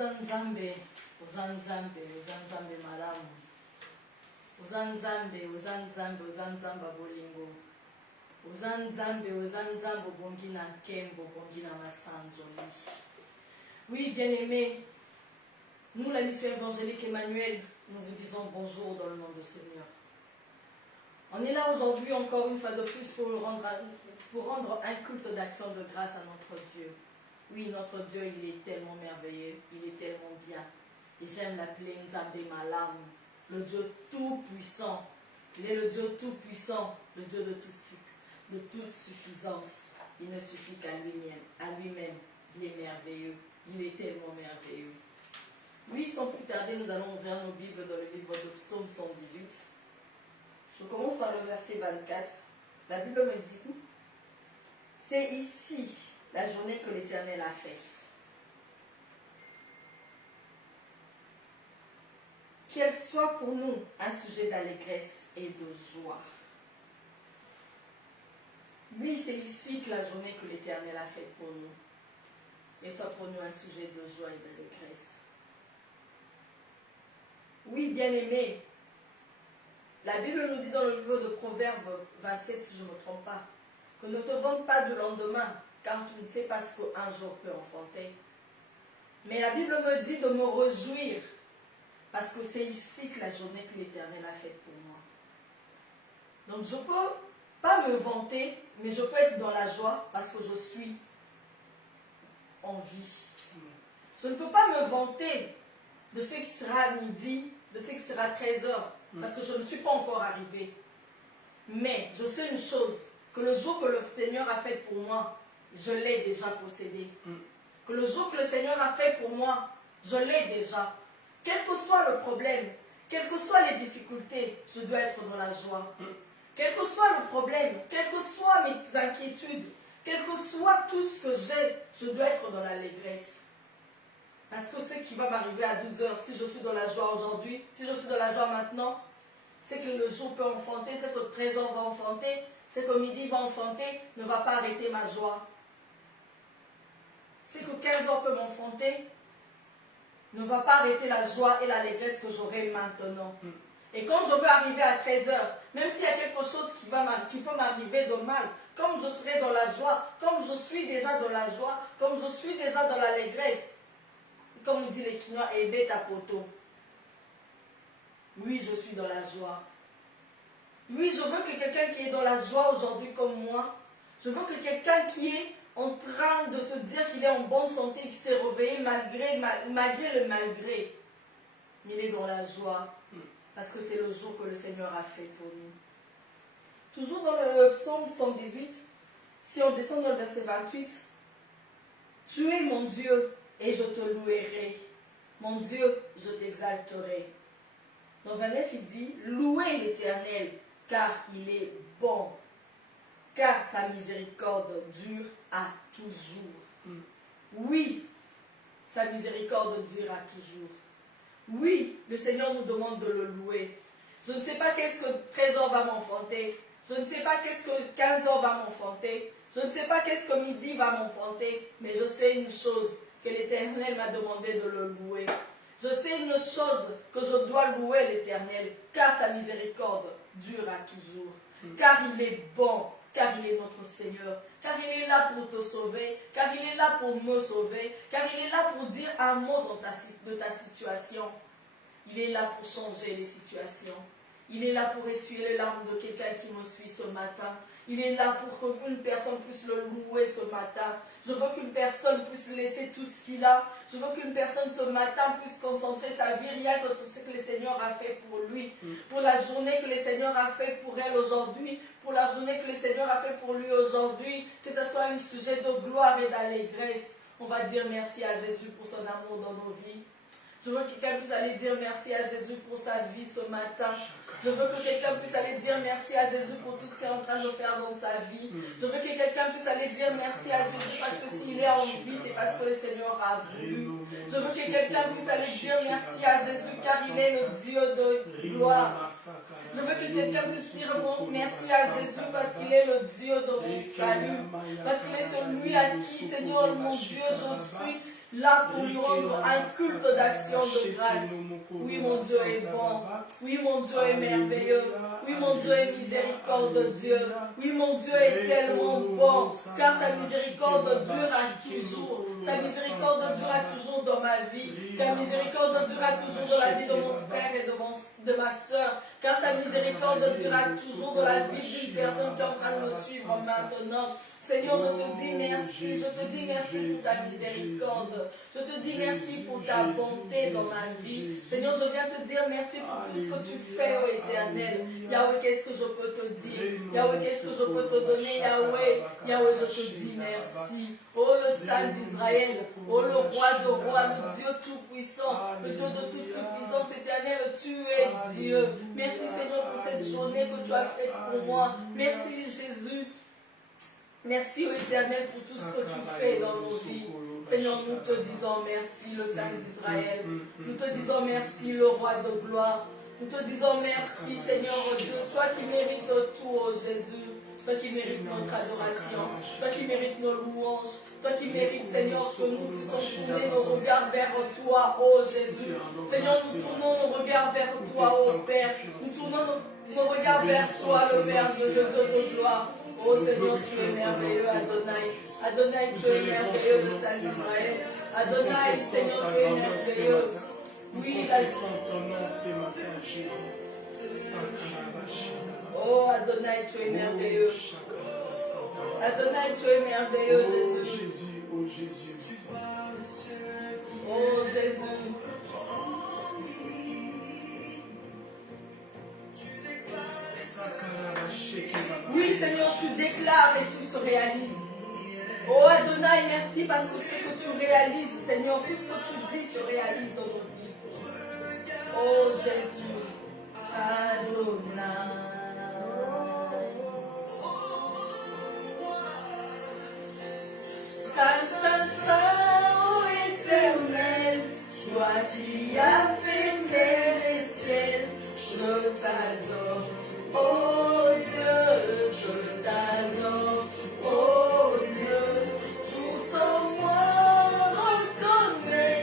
Uzanzambe, uzanzambe, uzanzambe malamu. Uzanzambe, uzanzambe, uzanzamba bolingo. Uzanzambe, uzanzambe bongina kembo, bongina masanjoli. Oui, bien-aimés, nous, la mission évangélique Emmanuel, nous vous disons bonjour dans le nom du Seigneur. On est là aujourd'hui encore une fois de plus pour rendre un culte d'action de grâce à notre Dieu. Oui, notre Dieu, il est tellement merveilleux, il est tellement bien. Et j'aime l'appeler Nzambe Malam, le Dieu tout-puissant. Il est le Dieu tout-puissant, le Dieu de toute suffisance. Il ne suffit qu'à lui-même. Il est merveilleux, il est tellement merveilleux. Oui, sans plus tarder, nous allons ouvrir nos Bibles dans le livre de Psaume 118. Je commence par le verset 24. La Bible me dit, c'est ici la journée que l'Éternel a faite. Qu'elle soit pour nous un sujet d'allégresse et de joie. Oui, c'est ici que la journée que l'Éternel a faite pour nous. Et soit pour nous un sujet de joie et d'allégresse. Oui, bien-aimés, la Bible nous dit dans le livre de Proverbes 27, si je ne me trompe pas, que ne te vante pas du lendemain, car tu ne sais pas ce qu'un jour peut enfanter. Mais la Bible me dit de me réjouir, parce que c'est ici que la journée que l'Éternel a faite pour moi. Donc je ne peux pas me vanter, mais je peux être dans la joie, parce que je suis en vie. Je ne peux pas me vanter de ce qui sera à midi, de ce qui sera à 13h, parce que je ne suis pas encore arrivé. Mais je sais une chose, que le jour que le Seigneur a fait pour moi, je l'ai déjà possédé. Que le jour que le Seigneur a fait pour moi, je l'ai déjà. Quel que soit le problème, quelles que soient les difficultés, je dois être dans la joie. Quel que soit le problème, quelles que soient mes inquiétudes, quel que soit tout ce que j'ai, je dois être dans l'allégresse. Parce que ce qui va m'arriver à 12h, si je suis dans la joie aujourd'hui, si je suis dans la joie maintenant, c'est que le jour peut enfanter, c'est que 13h va enfanter, c'est que midi va enfanter, ne va pas arrêter ma joie. C'est que 15h peut m'enfanter, ne va pas arrêter la joie et l'allégresse que j'aurai maintenant. Et quand je veux arriver à 13h, même s'il y a quelque chose qui peut m'arriver de mal, comme je serai dans la joie, comme je suis déjà dans la joie, comme je suis déjà dans l'allégresse, comme dit les Quinois, Ebe Tapoto. Oui, je suis dans la joie. Oui, je veux que quelqu'un qui est dans la joie aujourd'hui comme moi, je veux que quelqu'un qui est en train de se dire qu'il est en bonne santé, qu'il s'est réveillé malgré le malgré, mais il est dans la joie, parce que c'est le jour que le Seigneur a fait pour nous. Toujours dans le psaume 118, si on descend dans le verset 28, « Tu es mon Dieu, et je te louerai. Mon Dieu, je t'exalterai. » Dans 29, il dit, « Louez l'Éternel, car il est bon, car sa miséricorde dure à toujours. » Oui, sa miséricorde dure à toujours. Oui, le Seigneur nous demande de le louer. Je ne sais pas qu'est-ce que 13h va m'enfanter. Je ne sais pas qu'est-ce que 15h va m'enfanter. Je ne sais pas qu'est-ce que midi va m'enfanter. Mais je sais une chose, que l'Éternel m'a demandé de le louer. Je sais une chose, que je dois louer l'Éternel, car sa miséricorde dure à toujours. Car il est bon, car il est notre Seigneur, car il est là pour te sauver, car il est là pour me sauver, car il est là pour dire un mot de ta situation. Il est là pour changer les situations. Il est là pour essuyer les larmes de quelqu'un qui me suit ce matin. Il est là pour qu'une personne puisse le louer ce matin. Je veux qu'une personne puisse laisser tout ce qu'il a. Je veux qu'une personne ce matin puisse concentrer sa vie rien que sur ce que le Seigneur a fait pour lui. Pour la journée que le Seigneur a fait pour elle aujourd'hui. Pour la journée que le Seigneur a fait pour lui aujourd'hui. Que ce soit un sujet de gloire et d'allégresse. On va dire merci à Jésus pour son amour dans nos vies. Je veux que quelqu'un puisse aller dire merci à Jésus pour sa vie ce matin. Je veux que quelqu'un puisse aller dire merci à Jésus pour tout ce qu'il est en train de faire dans sa vie. Je veux que quelqu'un puisse aller dire merci à Jésus parce que s'il est en vie, c'est parce que le Seigneur a voulu. Je veux que quelqu'un puisse aller dire merci à Jésus car il est le Dieu de gloire. Je veux que quelqu'un puisse dire merci à Jésus parce qu'il est le Dieu de mon salut. Parce qu'il est celui à qui, Seigneur mon Dieu, je suis là pour lui rendre un culte d'action de grâce. Oui, mon Dieu est bon. Oui, mon Dieu est merveilleux. Oui, mon Dieu est miséricorde Dieu. Oui, mon Dieu est tellement bon, car sa miséricorde durera toujours. Sa miséricorde durera toujours dans ma vie. Sa miséricorde durera toujours dans la vie de mon frère et de ma soeur. Car sa miséricorde durera toujours dans la vie d'une personne qui est en train de me suivre maintenant. Seigneur, je te dis merci. Je te dis merci pour ta miséricorde. Je te dis merci pour ta bonté dans ma vie. Seigneur, je viens te dire merci pour tout ce que tu fais, ô Éternel. Yahweh, qu'est-ce que je peux te dire? Yahweh, qu'est-ce que je peux te donner? Yahweh, je te dis merci. Oh, le Saint d'Israël. Oh, le Roi de rois, le Dieu tout-puissant, le Dieu de toute suffisance éternelle, tu es Dieu. Merci, Seigneur, pour cette journée que tu as faite pour moi. Merci, Jésus. Merci, ô Éternel, pour tout ce que tu fais dans nos vies. Seigneur, nous te disons merci, le Saint d'Israël. Nous te disons merci, le Roi de gloire. Nous te disons merci, Seigneur Dieu, toi qui mérites tout, ô Jésus. Toi qui mérites notre adoration. Toi qui mérites nos louanges. Toi qui mérites, Seigneur, que nous puissions tourner nos regards vers toi, ô Jésus. Seigneur, nous tournons nos regards vers toi, ô Père. Nous tournons nos regards vers toi, le Père de gloire. Oh Seigneur, tu es merveilleux, Adonai. Adonai, tu es merveilleux, le Saint d'Israël. Adonai, Seigneur, tu es merveilleux. Oui, ton nom ce matin, Jésus. Oh Adonai, tu es merveilleux. Adonai, tu es merveilleux, Jésus. Oh Jésus. Oh Jésus. Oui, Seigneur, tu déclares et tu se réalises. Oh Adonai, merci parce que ce que tu réalises, Seigneur, tout ce que tu dis se réalise dans nos vies. Oh Jésus, Adonai. Saint, Saint, Saint, ô Éternel, toi qui as fait terre et ciel, je t'adore. Oh Dieu, je t'adore, oh Dieu, tout en moi reconnais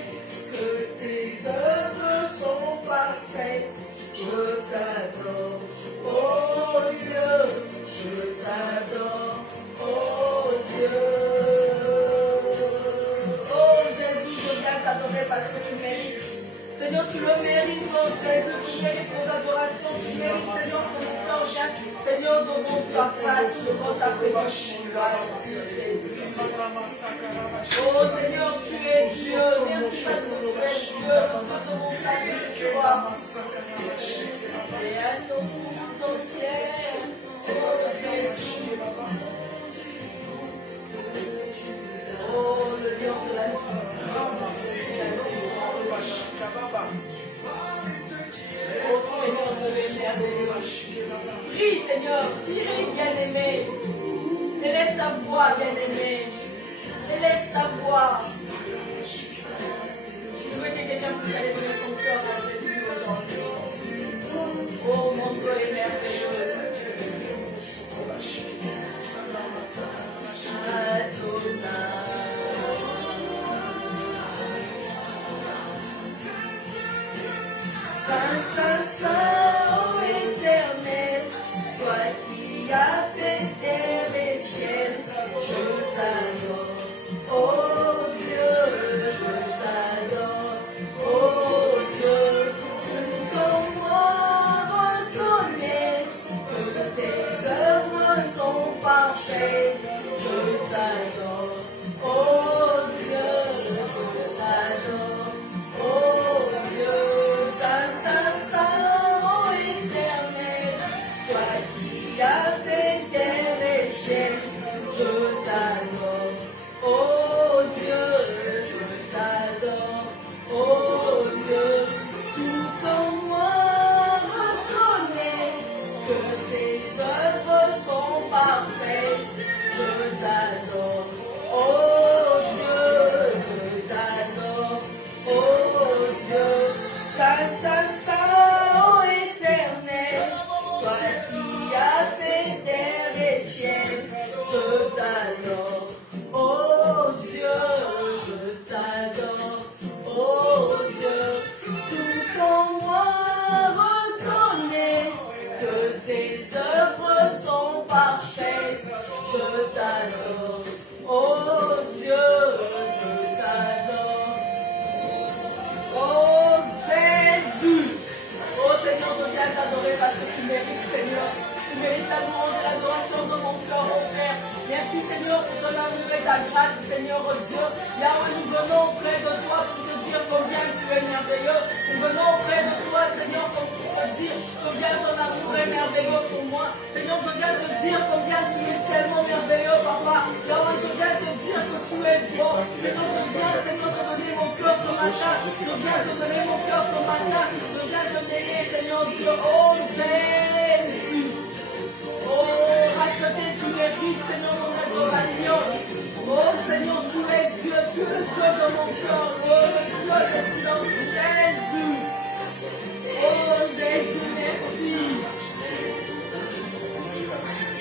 que tes œuvres sont parfaites. Je t'adore, oh Dieu, je t'adore, oh Dieu. Oh Jésus, je viens t'adorer parce que tu mérites. Seigneur, tu le mérites, mon Jésus, tu mérites nos adorations, tu mérites, Seigneur, que nous sortions, Seigneur, devant ta face, devant ta présence, mon gloire, Jésus. Oh Seigneur, tu es Dieu, merci parce que tu es Dieu, le Dieu de mon salut, tu vois. Et à ton monde entier, oh Jésus. Oh, le lion de la vie. Oh Seigneur, je l'ai merveilleux. Prie Seigneur, prie bien-aimé. Élève ta voix, bien-aimé. Élève ta voix. Je veux que quelqu'un puisse aller donner son cœur à Jésus aujourd'hui. Oh merveilleux. Nous venons auprès de toi, Seigneur, pour te dire combien ton amour est merveilleux pour moi. Seigneur, je viens te dire combien tu es tellement merveilleux, Papa. Seigneur, je viens te dire que tu es bon. Seigneur, je viens, Seigneur, te donner mon cœur ce matin. Je viens te donner mon cœur ce matin. Je viens te donner, Seigneur Dieu. Oh Jésus. Oh, racheté, tu mérites, Seigneur, mon adoration. Oh Seigneur, tu es Dieu, tu es le Dieu de mon cœur. Oh, le Dieu de silence, Jésus. Oh Jésus, merci.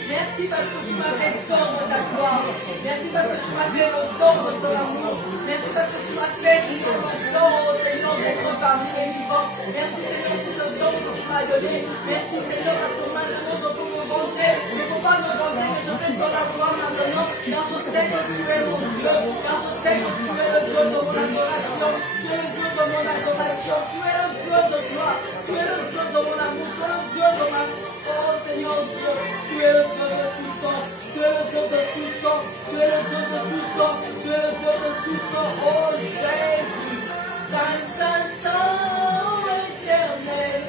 Merci parce que tu m'as fait don de ta gloire. Merci parce que tu m'as fait le don de ton amour. Merci parce que tu m'as fait le don, Seigneur, d'être parmi les vivants. Merci Seigneur pour le don que tu m'as donné. Merci Seigneur parce que maintenant je peux me vanter. Je ne peux pas me vanter, mais je vais sur la gloire maintenant. Car je sais que tu es mon Dieu. Car je sais que tu es le Dieu de mon adoration. Tu es le Dieu de mon adoration. Tu es le Dieu de gloire. Tu es le Dieu de mon amour. Tu es le Dieu de ma... Oh Seigneur Dieu, tu es le Dieu de tout temps. Tu es le Dieu de tout temps. Tu es le Dieu de tout temps. Tu es le Dieu de tout temps. Oh Jésus, Saint, Saint, Saint, éternel,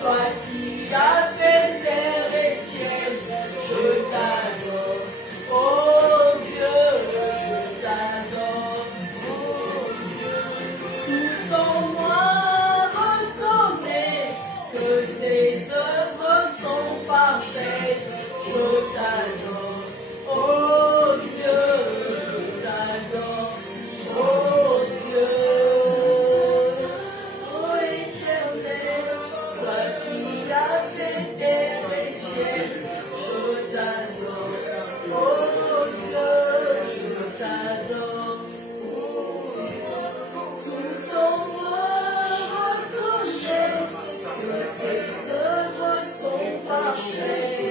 toi qui as fait terre et ciel, je t'adore. Oh Dieu, je t'adore. Oh Dieu, tout en moi reconnaît que tes œuvres sont parfaites. Je t'adore. Oh Dieu, je t'adore. Oh Dieu, oh éternel, toi qui as fait terre et ciel, je t'adore. Oh Dieu, je t'adore. Tout en moi reconnaît que tes œuvres sont parfaites.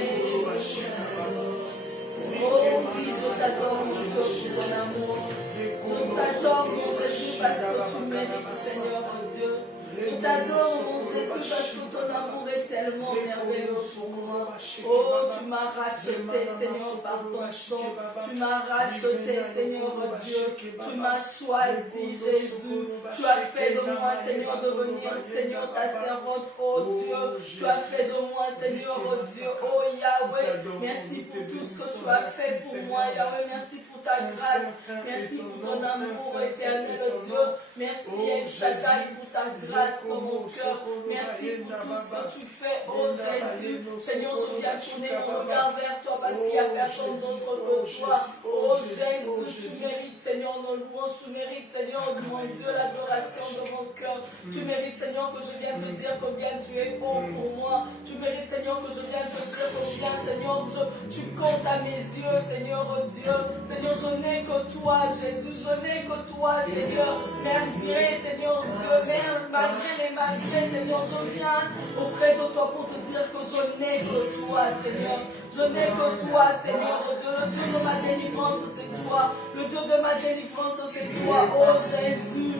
Oh oui, je t'adore, mon Dieu, pour ton amour. Je t'adore, mon Jésus, parce que tu mérites, Seigneur, mon Dieu. Je t'adore, mon Jésus, parce que ton amour est tellement merveilleux pour moi. Oh, tu m'as racheté, Seigneur, par ton sang. Tu m'as racheté, Seigneur, Dieu. Tu m'as choisi, Jésus. Tu as fait de moi, Seigneur, devenir, Seigneur, ta servante. Oh Dieu, tu as fait de moi, Seigneur, oh Dieu. Oh Yahweh, merci pour tout ce que tu as fait pour moi, Yahweh. Merci pour ta grâce. Merci pour ton amour éternel, Dieu. Merci, El Shaddai, pour ta grâce dans mon cœur. Merci pour tout ce que tu fais, oh Jésus. Seigneur, je viens tourner mon regard vers toi parce qu'il n'y a personne d'autre que toi. Oh Jésus, tu mérites, Seigneur, nos louanges. Tu mérites, Seigneur, mon Dieu, l'adoration de mon cœur. Tu mérites, Seigneur, que je vienne te dire combien tu es bon pour moi. Tu mérites, Seigneur, que je vienne te dire combien, Seigneur, tu comptes à mes yeux, Seigneur, oh Dieu. Seigneur, je n'ai que toi, Jésus. Je n'ai que toi, Seigneur. Malgré, Seigneur, Dieu, malgré les malgrés, Seigneur, je viens auprès de toi pour te dire que je n'ai que toi, Seigneur. Je n'ai que toi, Seigneur, Dieu. Le Dieu de ma délivrance, c'est toi. Le Dieu de ma délivrance, c'est toi, oh Jésus.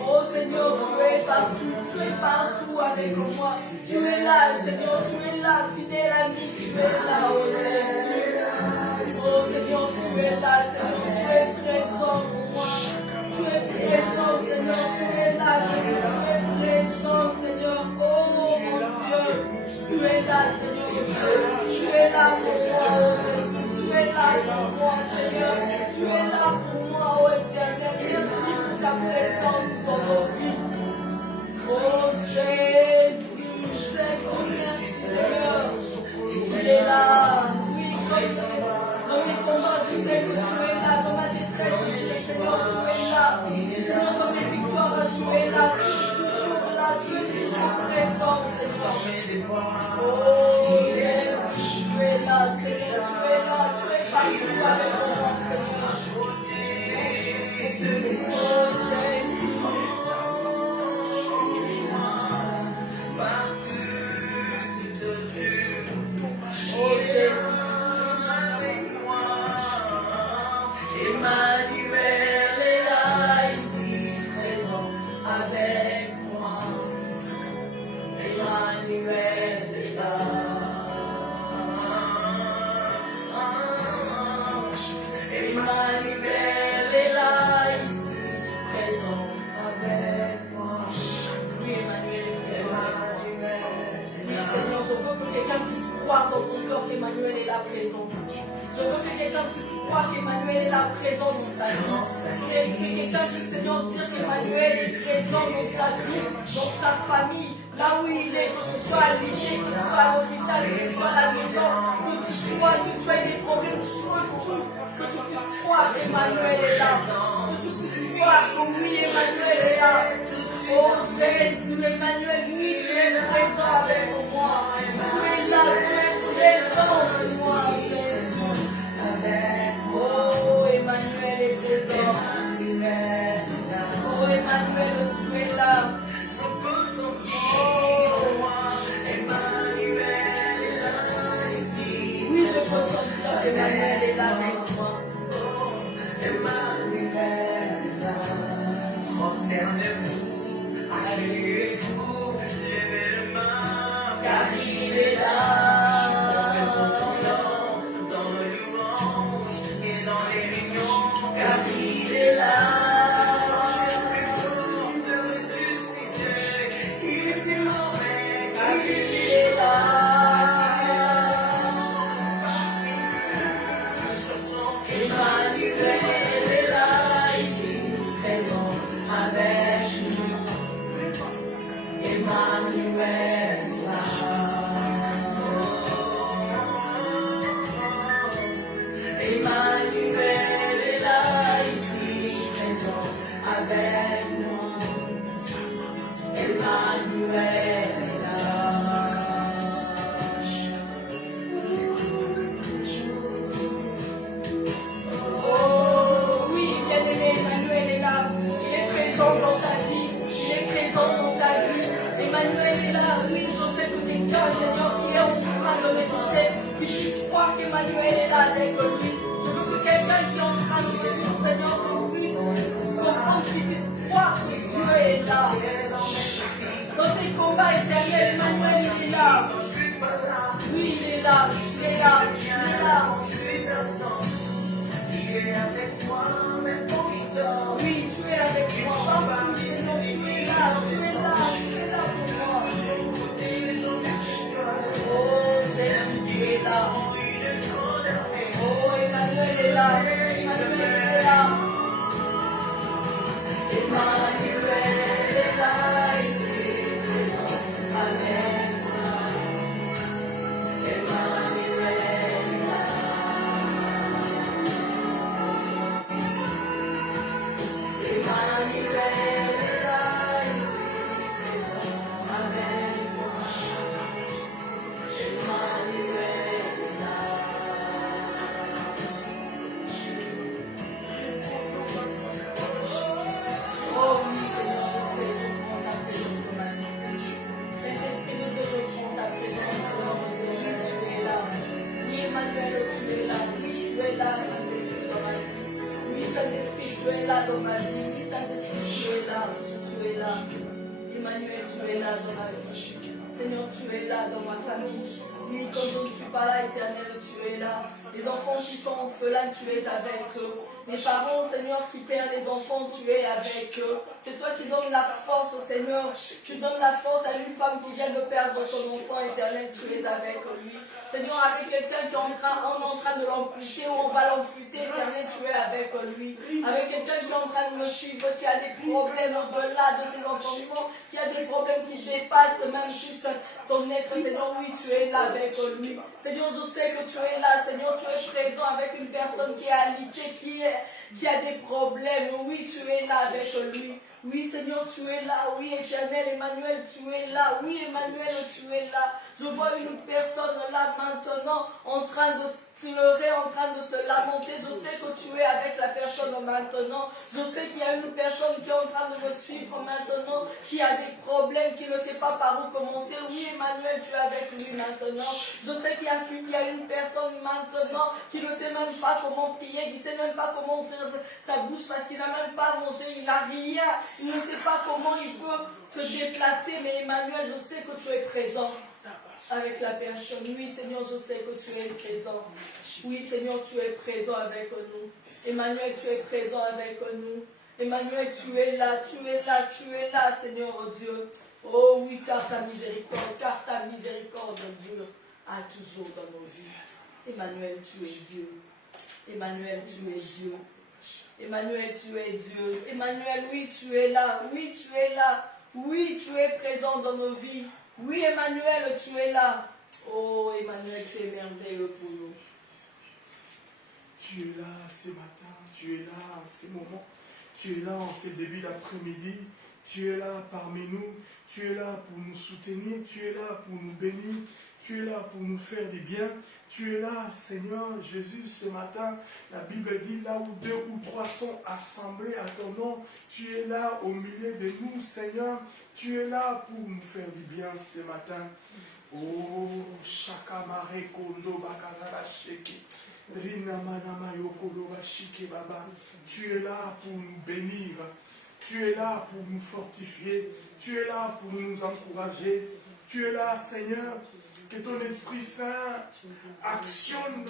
Oh Seigneur, tu es partout avec moi. Tu es là, Seigneur, tu es là, fidèle ami, tu es là, oh Jésus. Oh Seigneur, tu es là, Seigneur, tu es présent pour moi. Tu es présent, Seigneur, tu es là, Seigneur, tu es présent, Seigneur. Oh mon Dieu, tu es là, Seigneur, tu es là pour moi, oh Jésus. Tu es là pour moi, Seigneur. Tu es là pour moi, oh éternel. Merci pour ta présence dans nos vies. Oh Jésus, Jésus, merci, Seigneur. Tu es là. là présent dans ta vie. Que quelqu'un puisse, Seigneur, dire qu'Emmanuel est présent dans sa vie, dans sa famille, là où il est, que ce soit à l'île, que ce soit à l'hôpital, que ce soit à la maison, que tu aies des problèmes, que tu puisses croire qu'Emmanuel est là, que tu puisses croire que oui, Emmanuel est là. Oh Jésus, Emmanuel, oui, tu es présent avec moi. Tu es là, tu es présent avec moi, Jésus. Oh, Emmanuel est présent. Oh, Emmanuel, tu es là. Oui, je peux sentir qu'Emmanuel est là avec moi. Emmanuel est là. Prosternez-vous, accueillez-vous, levez les mains, car il est là. Confessons son nom dans le louange et dans les réunions, car il est là. de ressusciter, il est mort, Car il est là. Emmanuel est là, ici, présent avec nous. Emmanuel est là. Emmanuel est là, ici, présent avec nous. Emmanuel est là. Oh oui, bien-aimé, Emmanuel est là. Il est présent dans ta vie. Il est présent dans ta vie. Emmanuel est là. Oui, je sais que quelqu'un, Seigneur, qui est en train de m'écouter, qui puisse croire qu'Emmanuel est là avec lui. Je veux que quelqu'un qui est en train de me dire, Seigneur, qu'on puisse comprendre, qu'il puisse croire que Dieu est là. Dans tes combats éternels, Emmanuel est là. Oui, il est là. Il est là. Il est là. je suis absent. Il est avec moi, même quand je dors. Oui, tu es avec moi. Partout, Seigneur, tu es là. Tu es là. Tu es là pour moi. Oh, Jésus, tu es là. Oh, Emmanuel est là. Emmanuel est là. Emmanuel est là. Ici, présent avec moi. Emmanuel est là. Emmanuel est là. Ici, présent avec moi. Emmanuel est là. Oh oui, Seigneur, je sais, je prends ta présence dans ma vie. Saint-Esprit, je prends ta présence dans ma vie. Tu es là. Oui, Emmanuel, tu es là. Oui, tu es là, Saint-Esprit, dans ma vie. Oui, Saint-Esprit, tu es là dans ma vie. Oui, Saint-Esprit, tu es là. Tu es là. Emmanuel, tu es là dans ma vie. Seigneur, tu es là dans ma famille. Oui, quand je ne suis pas là, Éternel, tu es là. Les enfants qui sont orphelins, tu es avec eux. Les parents, Seigneur, qui perdent les enfants, tu es avec eux. C'est toi qui donnes la force, Seigneur. Tu donnes la force à une femme qui vient de perdre son enfant, Éternel, tu es avec lui. Seigneur, avec quelqu'un qui est en train de l'amputer ou on va l'amputer, Éternel, tu es avec lui. Avec quelqu'un qui est en train de me suivre, qui a des problèmes au-delà de ses enfantements, qui a des problèmes qui dépassent même juste son être, Seigneur, oui, tu es là avec lui. Seigneur, je sais que tu es là, Seigneur, tu es présent avec une personne qui est alitée, qui a des problèmes, oui, tu es là avec lui. Oui, Seigneur, tu es là. Oui, Éternel, Emmanuel, tu es là. Oui, Emmanuel, tu es là. Je vois une personne là maintenant en train de pleurer, en train de se lamenter. Je sais que tu es avec la personne maintenant. Je sais qu'il y a une personne qui est en train de me suivre maintenant, qui a des problèmes, qui ne sait pas par où commencer. Oui, Emmanuel, tu es avec lui maintenant. Je sais qu'il y a une personne maintenant qui ne sait même pas comment prier, qui ne sait même pas comment ouvrir sa bouche parce qu'il n'a même pas mangé, il n'a rien. Il ne sait pas comment il peut se déplacer. Mais Emmanuel, je sais que tu es présent avec la personne. Oui, Seigneur, je sais que tu es présent. Oui, Seigneur, tu es présent avec nous. Emmanuel, tu es présent avec nous. Emmanuel, tu es là, tu es là, tu es là, Seigneur Dieu. Oh oui, car ta miséricorde dure à toujours dans nos vies. Emmanuel, tu es Dieu. Emmanuel, tu es Dieu. Emmanuel, tu es Dieu. Emmanuel, oui, tu es là. Oui, tu es là. Oui, tu es présent dans nos vies. Oui, Emmanuel, tu es là. Oh, Emmanuel, tu es merveilleux pour nous. Tu es là ce matin, tu es là en ce moment, tu es là en ce début d'après-midi, tu es là parmi nous, tu es là pour nous soutenir, tu es là pour nous bénir, tu es là pour nous faire du bien, tu es là, Seigneur Jésus, ce matin. La Bible dit, là où 2 ou 3 sont assemblés à ton nom, tu es là au milieu de nous, Seigneur, tu es là pour nous faire du bien ce matin. Oh, Shakamare Kondo Bakara Sheke. Tu es là pour nous bénir, tu es là pour nous fortifier, tu es là pour nous encourager, tu es là, Seigneur, que ton Esprit Saint actionne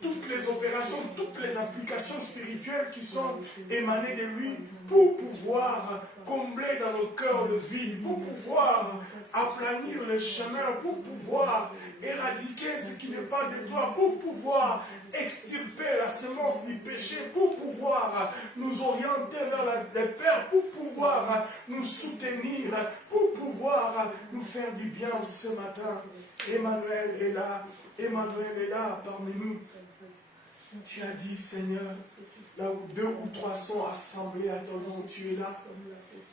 toutes les opérations, toutes les applications spirituelles qui sont émanées de lui pour pouvoir combler dans nos cœurs le vide, pour pouvoir aplanir le chemin, pour pouvoir éradiquer ce qui n'est pas de toi, pour pouvoir extirper la semence du péché, pour pouvoir nous orienter vers le Père, pour pouvoir nous soutenir, pour pouvoir nous faire du bien ce matin. Emmanuel est là, Emmanuel est là parmi nous. Tu as dit, Seigneur, là où 2 ou 3 sont assemblés à ton nom, tu es là.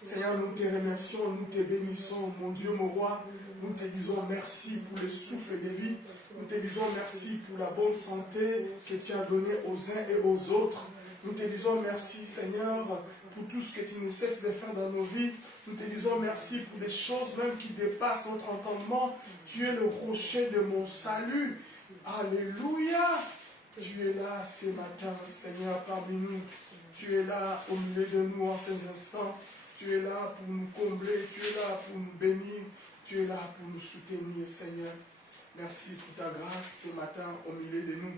Seigneur, nous te remercions, nous te bénissons, mon Dieu, mon roi. Nous te disons merci pour le souffle de vie. Nous te disons merci pour la bonne santé que tu as donnée aux uns et aux autres. Nous te disons merci, Seigneur, pour tout ce que tu ne cesses de faire dans nos vies. Nous te disons merci pour des choses même qui dépassent notre entendement. Tu es le rocher de mon salut. Alléluia. Tu es là ce matin, Seigneur, parmi nous. Tu es là au milieu de nous en ces instants. Tu es là pour nous combler. Tu es là pour nous bénir. Tu es là pour nous soutenir, Seigneur. Merci pour ta grâce ce matin au milieu de nous.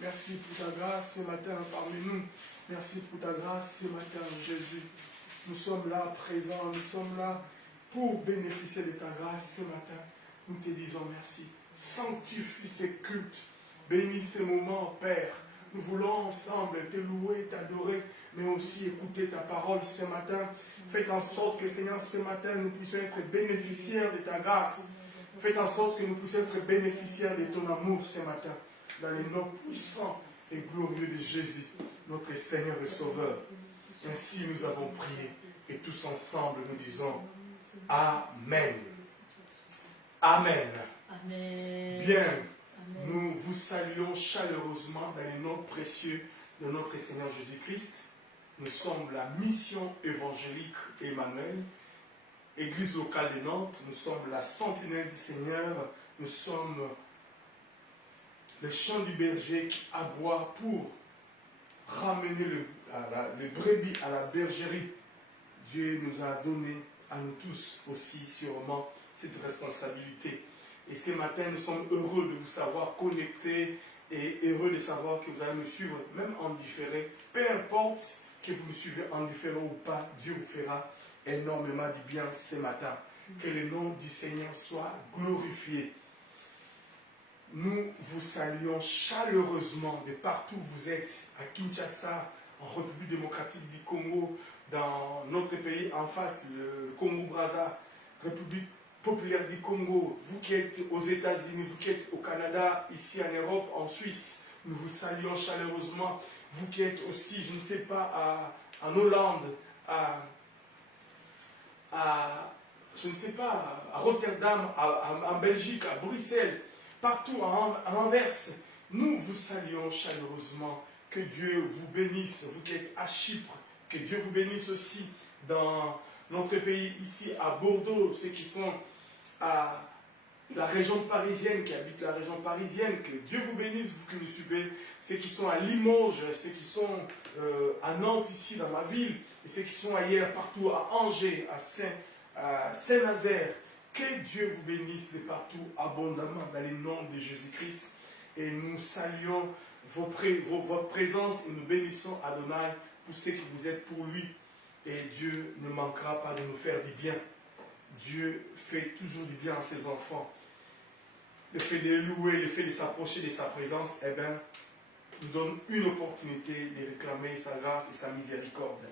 Merci pour ta grâce ce matin parmi nous. Merci pour ta grâce ce matin, Jésus. Nous sommes là présents, nous sommes là pour bénéficier de ta grâce ce matin. Nous te disons merci. Sanctifie ces cultes. Bénis ces moments, Père. Nous voulons ensemble te louer, t'adorer, mais aussi écouter ta parole ce matin. Faites en sorte que, Seigneur, ce matin, nous puissions être bénéficiaires de ta grâce. Faites en sorte que nous puissions être bénéficiaires de ton amour ce matin. Dans les noms puissants et glorieux de Jésus, notre Seigneur et Sauveur. Ainsi nous avons prié. Et tous ensemble nous disons Amen. Amen. Amen. Bien. Amen. Nous vous saluons chaleureusement dans les noms précieux de notre Seigneur Jésus-Christ. Nous sommes la mission évangélique Emmanuel, Église locale de Nantes. Nous sommes la sentinelle du Seigneur. Nous sommes le chant du berger qui aboie pour ramener les brebis à la bergerie. Dieu nous a donné à nous tous aussi sûrement cette responsabilité. Et ce matin, nous sommes heureux de vous savoir connectés et heureux de savoir que vous allez me suivre, même en différé. Peu importe que vous me suivez en différé ou pas, Dieu vous fera énormément du bien ce matin. Que le nom du Seigneur soit glorifié. Nous vous saluons chaleureusement de partout où vous êtes, à Kinshasa, en République démocratique du Congo, dans notre pays en face, le Congo-Brazza, République populaire du Congo, vous qui êtes aux États-Unis, vous qui êtes au Canada, ici en Europe, en Suisse, nous vous saluons chaleureusement. Vous qui êtes aussi, je ne sais pas, en Hollande, je ne sais pas, à Rotterdam, en Belgique, à Bruxelles, partout, à Anvers, nous vous saluons chaleureusement. Que Dieu vous bénisse, vous qui êtes à Chypre, que Dieu vous bénisse aussi dans notre pays, ici à Bordeaux, ceux qui sont à la région parisienne, qui habitent la région parisienne, que Dieu vous bénisse, vous qui nous suivez, ceux qui sont à Limoges, ceux qui sont à Nantes, ici dans ma ville, et ceux qui sont ailleurs, partout, à Angers, à Saint-Nazaire, que Dieu vous bénisse de partout abondamment dans le nom de Jésus-Christ. Et nous saluons votre présence et nous bénissons Adonai pour ce que vous êtes pour lui. Et Dieu ne manquera pas de nous faire du bien. Dieu fait toujours du bien à ses enfants. Le fait de louer, le fait de s'approcher de sa présence, eh bien, nous donne une opportunité de réclamer sa grâce et sa miséricorde.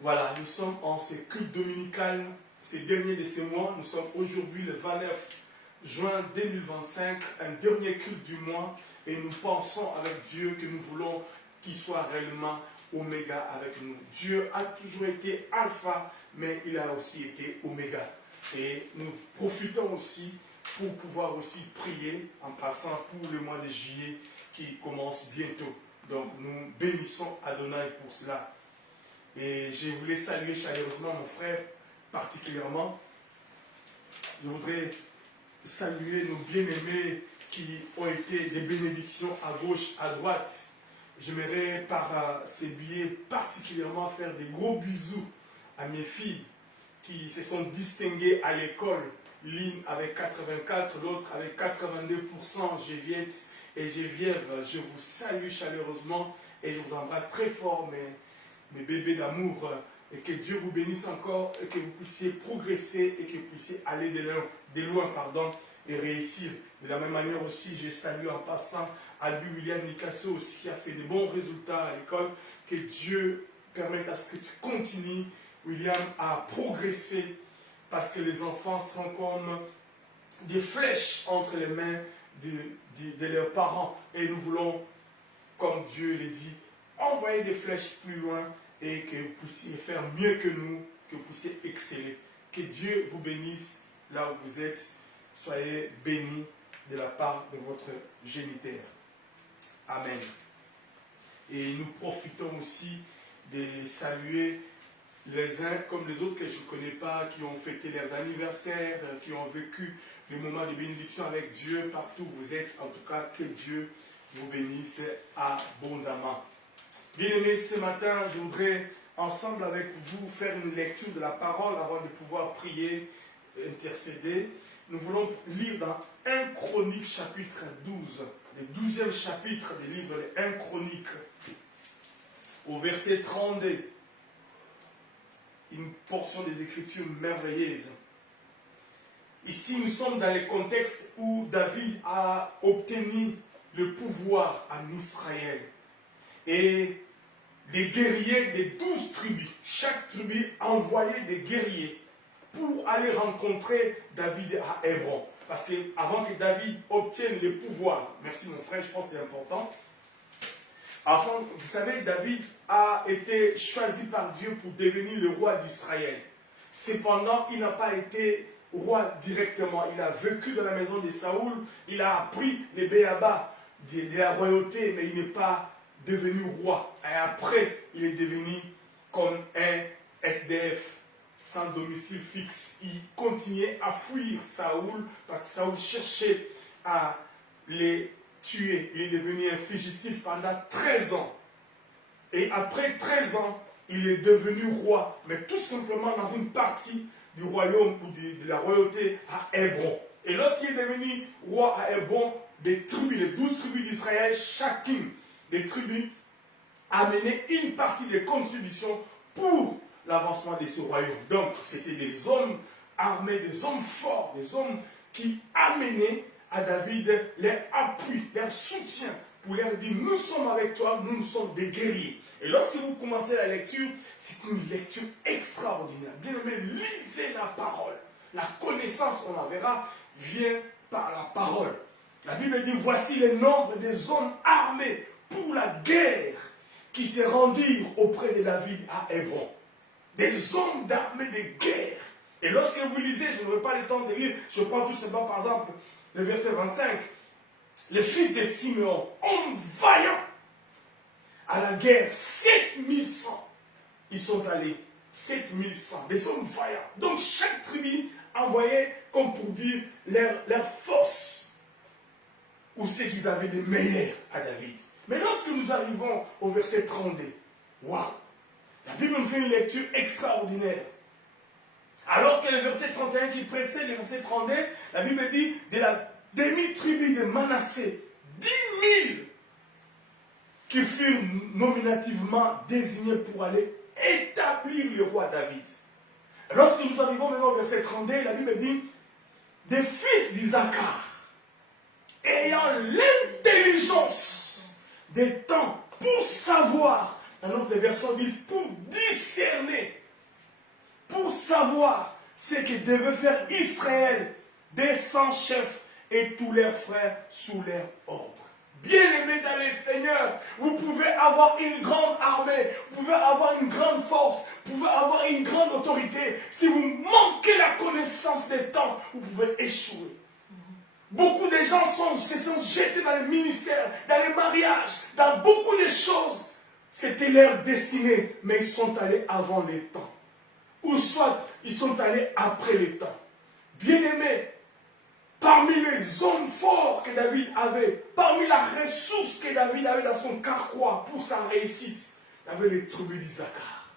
Voilà, nous sommes en ce culte dominical, ces derniers de ces mois. Nous sommes aujourd'hui le 29 juin 2025, un dernier culte du mois. Et nous pensons avec Dieu que nous voulons qu'il soit réellement Oméga avec nous. Dieu a toujours été Alpha, mais il a aussi été Oméga. Et nous profitons aussi pour pouvoir aussi prier en passant pour le mois de juillet qui commence bientôt. Donc nous bénissons Adonai pour cela. Et je voulais saluer chaleureusement mon frère particulièrement. Je voudrais saluer nos bien-aimés qui ont été des bénédictions à gauche, à droite. J'aimerais par ces billets particulièrement faire des gros bisous à mes filles qui se sont distinguées à l'école. L'une avec 84, l'autre avec 82%, Géviette et Géviève. Je vous salue chaleureusement et je vous embrasse très fort, mes bébés d'amour. Et que Dieu vous bénisse encore et que vous puissiez progresser et que vous puissiez aller de loin, et réussir. De la même manière aussi, je salue en passant Albu William Nicasso aussi qui a fait de bons résultats à l'école. Que Dieu permette à ce que tu continues, William, à progresser parce que les enfants sont comme des flèches entre les mains de leurs parents. Et nous voulons, comme Dieu l'a dit, envoyer des flèches plus loin et que vous puissiez faire mieux que nous, que vous puissiez exceller. Que Dieu vous bénisse là où vous êtes. Soyez bénis de la part de votre géniteur. Amen. Et nous profitons aussi de saluer les uns comme les autres que je ne connais pas, qui ont fêté leurs anniversaires, qui ont vécu des moments de bénédiction avec Dieu partout où vous êtes. En tout cas, que Dieu vous bénisse abondamment. Bien-aimés, ce matin, je voudrais ensemble avec vous faire une lecture de la parole avant de pouvoir prier, intercéder. Nous voulons lire dans 1 Chronique chapitre 12, le 12e chapitre du livre de 1 Chronique, au verset 32, une portion des Écritures merveilleuses. Ici, nous sommes dans le contexte où David a obtenu le pouvoir en Israël. Et des guerriers des 12 tribus, chaque tribu envoyait des guerriers pour aller rencontrer David à Hébron. Parce qu'avant que David obtienne le pouvoir, merci mon frère, je pense que c'est important. Avant, vous savez, David a été choisi par Dieu pour devenir le roi d'Israël. Cependant, il n'a pas été roi directement. Il a vécu dans la maison de Saoul, il a appris les béabas de la royauté, mais il n'est pas devenu roi. Et après, il est devenu comme un SDF, sans domicile fixe. Il continuait à fuir Saoul parce que Saoul cherchait à les tuer. Il est devenu un fugitif pendant 13 ans. Et après 13 ans, il est devenu roi, mais tout simplement dans une partie du royaume ou de la royauté à Hébron. Et lorsqu'il est devenu roi à Hébron, des tribus, les 12 tribus d'Israël, chacune des tribus a mené une partie des contributions pour l'avancement de ce royaume. Donc, c'était des hommes armés, des hommes forts, des hommes qui amenaient à David leur appui, leur soutien, pour leur dire, nous sommes avec toi, nous sommes des guerriers. Et lorsque vous commencez la lecture, c'est une lecture extraordinaire. Bien aimé, lisez la parole. La connaissance, on la verra, vient par la parole. La Bible dit, voici le nombre des hommes armés pour la guerre qui se rendirent auprès de David à Hébron. Des hommes d'armée de guerre. Et lorsque vous lisez, je n'aurai pas le temps de lire, je prends tout simplement par exemple le verset 25. Les fils de Siméon, hommes vaillants à la guerre, 7100. Ils sont allés, 7100, des hommes vaillants. Donc chaque tribu envoyait, comme pour dire, leur force, ou ce qu'ils avaient de meilleur à David. Mais lorsque nous arrivons au verset 32, waouh, la Bible nous fait une lecture extraordinaire. Alors que le verset 31 qui précède le verset 32, la Bible dit, de la demi-tribu de Manassé, 10 000 qui furent nominativement désignés pour aller établir le roi David. Lorsque nous arrivons maintenant au verset 32, la Bible dit, des fils d'Isaacar, ayant l'intelligence des temps pour savoir. Dans notre version dit pour discerner, pour savoir ce que devait faire Israël, des 100 chefs et tous leurs frères sous leur ordre. Bien-aimés dans les Seigneurs, vous pouvez avoir une grande armée, vous pouvez avoir une grande force, vous pouvez avoir une grande autorité. Si vous manquez la connaissance des temps, vous pouvez échouer. Beaucoup de gens se sont jetés dans les ministères, dans les mariages, dans beaucoup de choses. C'était leur destinée, mais ils sont allés avant les temps. Ou soit ils sont allés après les temps. Bien-aimés, parmi les hommes forts que David avait, parmi la ressource que David avait dans son carquois pour sa réussite, il y avait les tribus d'Isaacar,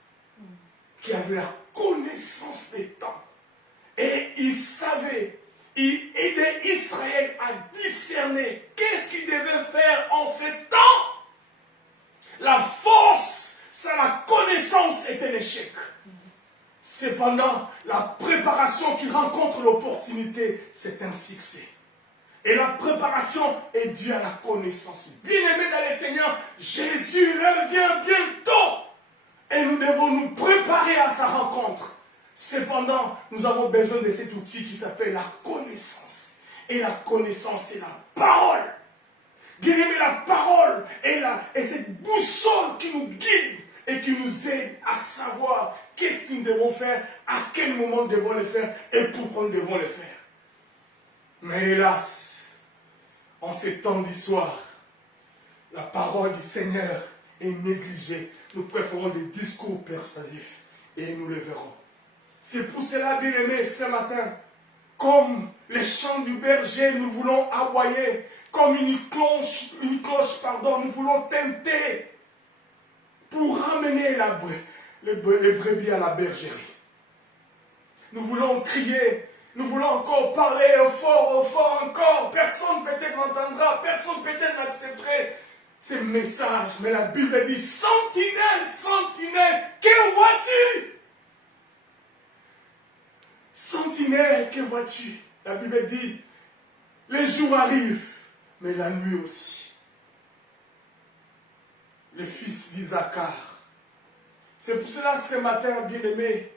qui avaient la connaissance des temps. Et ils savaient, ils aidaient Israël à discerner qu'est-ce qu'il devait faire en ce temps. La force, c'est la connaissance est un échec. Cependant, la préparation qui rencontre l'opportunité, c'est un succès. Et la préparation est due à la connaissance. Bien-aimés dans les Seigneurs, Jésus revient bientôt. Et nous devons nous préparer à sa rencontre. Cependant, nous avons besoin de cet outil qui s'appelle la connaissance. Et la connaissance, c'est la parole. Bien-aimés, la parole est cette boussole qui nous guide et qui nous aide à savoir qu'est-ce que nous devons faire, à quel moment nous devons le faire et pourquoi nous devons le faire. Mais hélas, en ces temps d'histoire, la parole du Seigneur est négligée. Nous préférons des discours persuasifs et nous le verrons. C'est pour cela, bien-aimés, ce matin, comme les chants du berger, nous voulons aboyer, comme une cloche, nous voulons tenter pour ramener les brebis à la bergerie. Nous voulons crier, nous voulons encore parler au fort encore. Personne peut-être n'entendra, personne peut-être n'accepterait ces messages. Mais la Bible dit, sentinelle, sentinelle, que vois-tu? Sentinelle, que vois-tu? La Bible dit, les jours arrivent, mais la nuit aussi. Les fils d'Isaacar. C'est pour cela, ce matin, bien-aimés,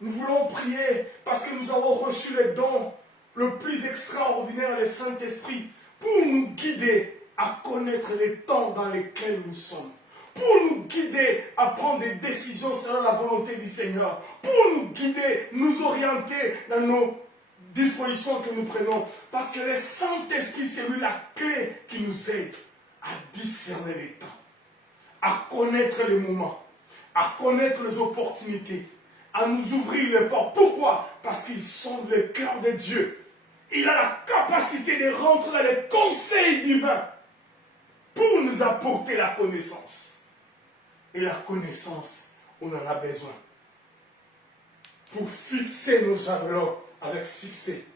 nous voulons prier parce que nous avons reçu le don le plus extraordinaire, le Saint-Esprit, pour nous guider à connaître les temps dans lesquels nous sommes. Pour nous guider à prendre des décisions selon la volonté du Seigneur. Pour nous guider, nous orienter dans nos dispositions que nous prenons. Parce que le Saint-Esprit, c'est lui la clé qui nous aide à discerner les temps, à connaître les moments, à connaître les opportunités, à nous ouvrir les portes. Pourquoi? Parce qu'ils sont le cœur de Dieu. Il a la capacité de rentrer dans les conseils divins pour nous apporter la connaissance. Et la connaissance, on en a besoin pour fixer nos javelins avec succès,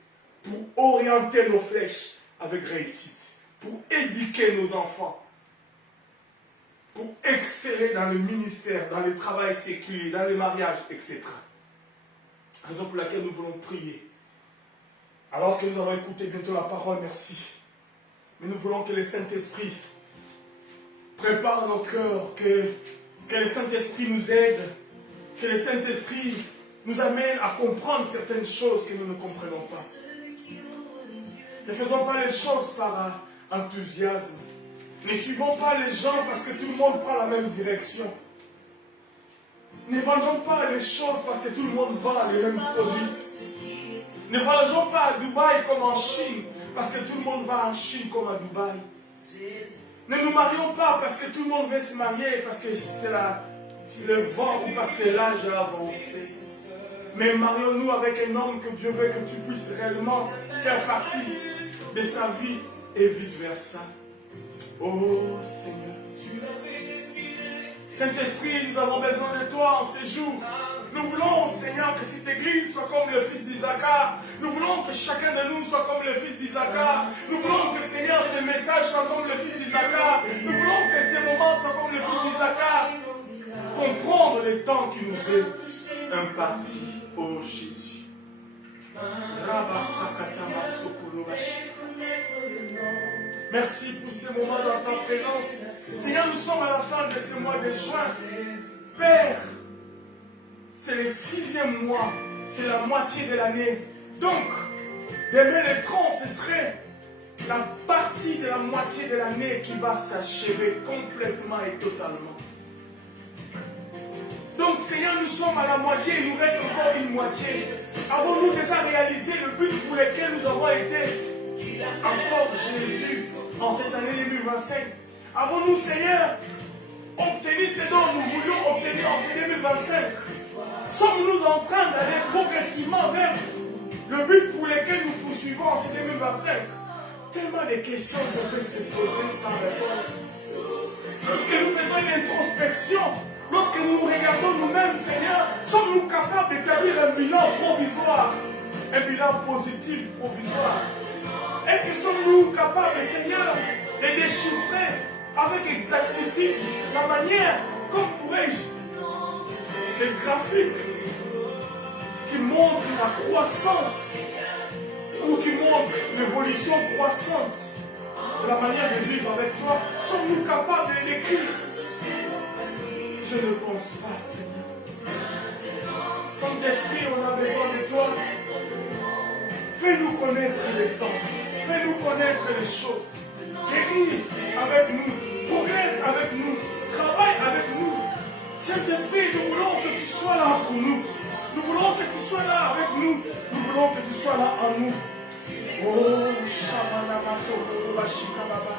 pour orienter nos flèches avec réussite, pour éduquer nos enfants, pour exceller dans le ministère, dans le travail séculier, dans les mariages, etc. Raison pour laquelle nous voulons prier. Alors que nous allons écouter bientôt la parole, merci. Mais nous voulons que le Saint-Esprit prépare nos cœurs, que le Saint-Esprit nous aide, que le Saint-Esprit nous amène à comprendre certaines choses que nous ne comprenons pas. Ne faisons pas les choses par enthousiasme. Ne suivons pas les gens parce que tout le monde prend la même direction. Ne vendons pas les choses parce que tout le monde vend les mêmes produits. Ne voyageons pas à Dubaï comme en Chine parce que tout le monde va en Chine comme à Dubaï. Ne nous marions pas parce que tout le monde veut se marier, parce que c'est le vent ou parce que l'âge a avancé. Mais marions-nous avec un homme que Dieu veut que tu puisses réellement faire partie de sa vie et vice-versa. Oh Seigneur. Saint-Esprit, nous avons besoin de toi en ces jours. Nous voulons, Seigneur, que cette église soit comme le fils d'Isaacar. Nous voulons que chacun de nous soit comme le fils d'Isaacar. Nous voulons que, Seigneur, ces messages soient comme le fils d'Isaacar. Nous voulons que ces moments soient comme le fils d'Isaacar. Comprendre les temps qui nous est imparti. Oh Jésus. Merci pour ces moments dans ta présence. Seigneur, nous sommes à la fin de ce mois de juin. Père, c'est le 6e mois, c'est la moitié de l'année. Donc, demain le 30, ce serait la partie de la moitié de l'année qui va s'achever complètement et totalement. Donc, Seigneur, nous sommes à la moitié, il nous reste encore une moitié. Avons-nous déjà réalisé le but pour lequel nous avons été encore Jésus en cette année 2025? Avons-nous, Seigneur, obtenu ce dont nous voulions obtenir en cette 2025? Sommes-nous en train d'aller progressivement vers le but pour lequel nous poursuivons en cette 2025? Tellement de questions qu'on peut se poser sans réponse. Lorsque nous faisons une introspection, lorsque nous regardons nous-mêmes, Seigneur, sommes-nous capables d'établir un bilan provisoire, un bilan positif provisoire? Est-ce que sommes-nous capables, Seigneur, de déchiffrer avec exactitude la manière, comme pourrais-je, les graphiques qui montrent la croissance ou qui montrent l'évolution croissante de la manière de vivre avec toi? Sommes-nous capables de les décrire? Je ne pense pas, Seigneur. Saint-Esprit, on a besoin de toi. Fais-nous connaître les temps. Fais-nous connaître les choses. Guéris avec nous. Progresse avec nous. Travaille avec nous. Saint-Esprit, nous voulons que tu sois là pour nous. Nous voulons que tu sois là avec nous. Nous voulons que tu sois là en nous. Oh, Shamana Masoko Bashika Baba.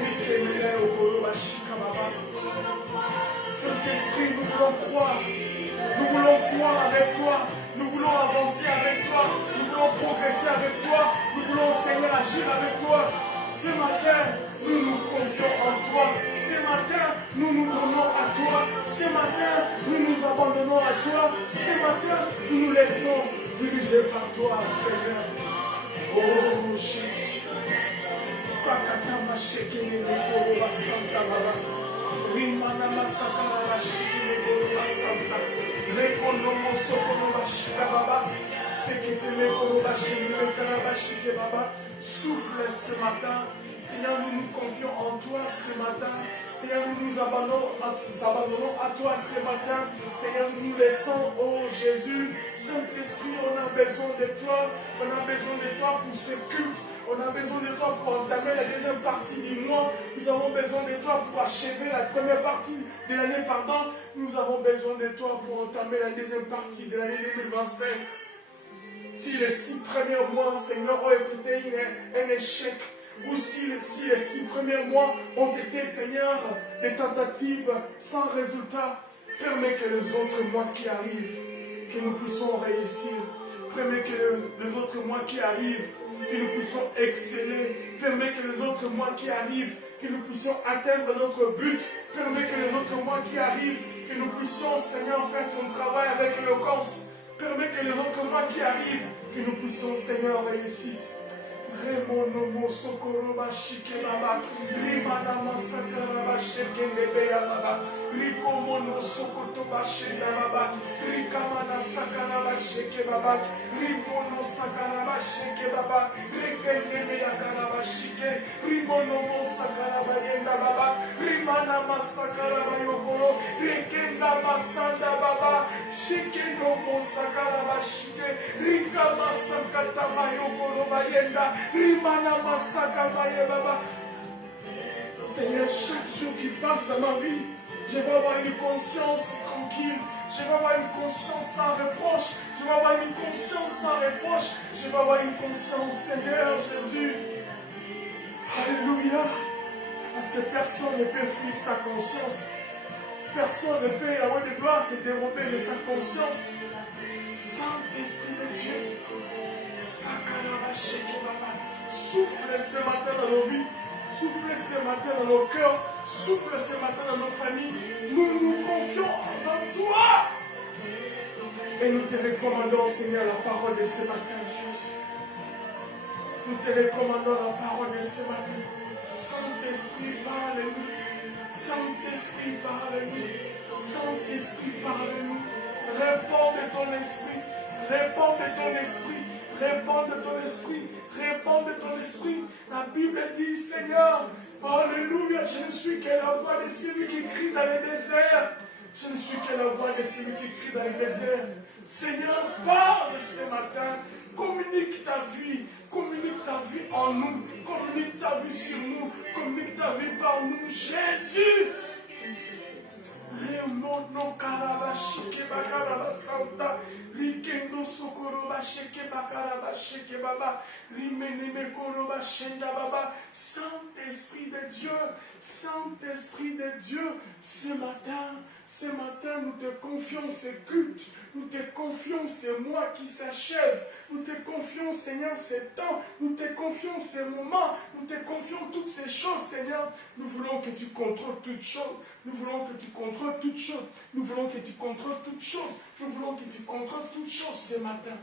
Rikemele Okoro Bashika Baba. Saint-Esprit, nous voulons croire. Nous voulons croire avec toi. Nous voulons avancer avec toi. Nous voulons progresser avec toi. Nous voulons, Seigneur, agir avec toi. Ce matin, nous nous confions en toi. Ce matin, nous nous donnons à toi. Ce matin, nous nous abandonnons à toi. Ce matin, nous nous laissons diriger par toi, Seigneur. Oh Jésus. Sakatama shekele nekoro basanta baba. Rimana masakara bashikele nekoro basanta. Rekonomo sokono bashika baba. Sekete nekoro bashikele nekoro bashike baba. Souffle ce matin. Seigneur, nous nous confions en toi ce matin. Seigneur, nous nous abandonnons à toi ce matin. Seigneur, nous nous laissons, oh Jésus. Saint-Esprit, on a besoin de toi. On a besoin de toi pour ce culte. On a besoin de toi pour entamer la deuxième partie du mois. Nous avons besoin de toi pour achever la première partie de l'année, pardon. Nous avons besoin de toi pour entamer la deuxième partie de l'année 2025. Si les 6 premiers mois, Seigneur, ont été un échec, ou si les 6 premiers mois ont été, Seigneur, des tentatives sans résultat, permets que les autres mois qui arrivent, que nous puissions réussir. Permets que les autres mois qui arrivent, que nous puissions exceller. Permets que les autres mois qui arrivent, que nous puissions atteindre notre but. Permets que les autres mois qui arrivent, que nous puissions, Seigneur, faire ton travail avec éloquence. Permets que les autres mois qui arrivent, que nous puissions, Seigneur, réussir. Remonomo sokoro bashike baba, rimana masakara bashike nebeya baba, rikomono sokoto bashike baba, rikamana sakara bashike baba, rimono sakara bashike baba, rikenebeya kara bashike, rimono sakara bayenda baba, rimana masakara bayokoro, rikenda masanda baba, shikeno sakara bashike, rikama sakata bayokoro bayenda. Seigneur, chaque jour qui passe dans ma vie, je vais avoir une conscience tranquille, je vais avoir une conscience sans reproche, je vais avoir une conscience sans reproche, je vais avoir une conscience, Seigneur Jésus. Alléluia. Parce que personne ne peut fuir sa conscience. Personne ne peut avoir de gloire se dérober de sa conscience. Saint-Esprit de Dieu. Souffle ce matin dans nos vies, souffle ce matin dans nos cœurs, souffle ce matin dans nos familles. Nous nous confions en toi. Et nous te recommandons, Seigneur, la parole de ce matin, Jésus. Nous te recommandons la parole de ce matin. Saint-Esprit, parle-nous. Saint-Esprit, parle-nous. Saint-Esprit, parle-nous. Réponds de ton esprit. Réponds de ton esprit. Répands de ton esprit. Répands de ton esprit. La Bible dit, Seigneur, alléluia, je ne suis que la voix de celui qui crie dans les déserts. Je ne suis que la voix de celui qui crie dans les déserts. Seigneur, parle ce matin. Communique ta vie en nous. Communique ta vie sur nous. Communique ta vie par nous. Jésus. Remono karaba shike bakaraba santa rikendo sokoroba sheke bakaraba sheke baba rimeneme koroba shenda baba. Saint-Esprit de Dieu, Saint-Esprit de Dieu, ce matin nous te confions ce culte, nous te confions ce mois qui s'achève, nous te confions Seigneur ce temps, nous te confions ce moment, nous te confions toutes ces choses Seigneur. Nous voulons que tu contrôles toutes choses, nous voulons que tu contrôles toutes choses, nous voulons que tu contrôles toutes choses, nous voulons que tu contrôles toutes choses ce matin.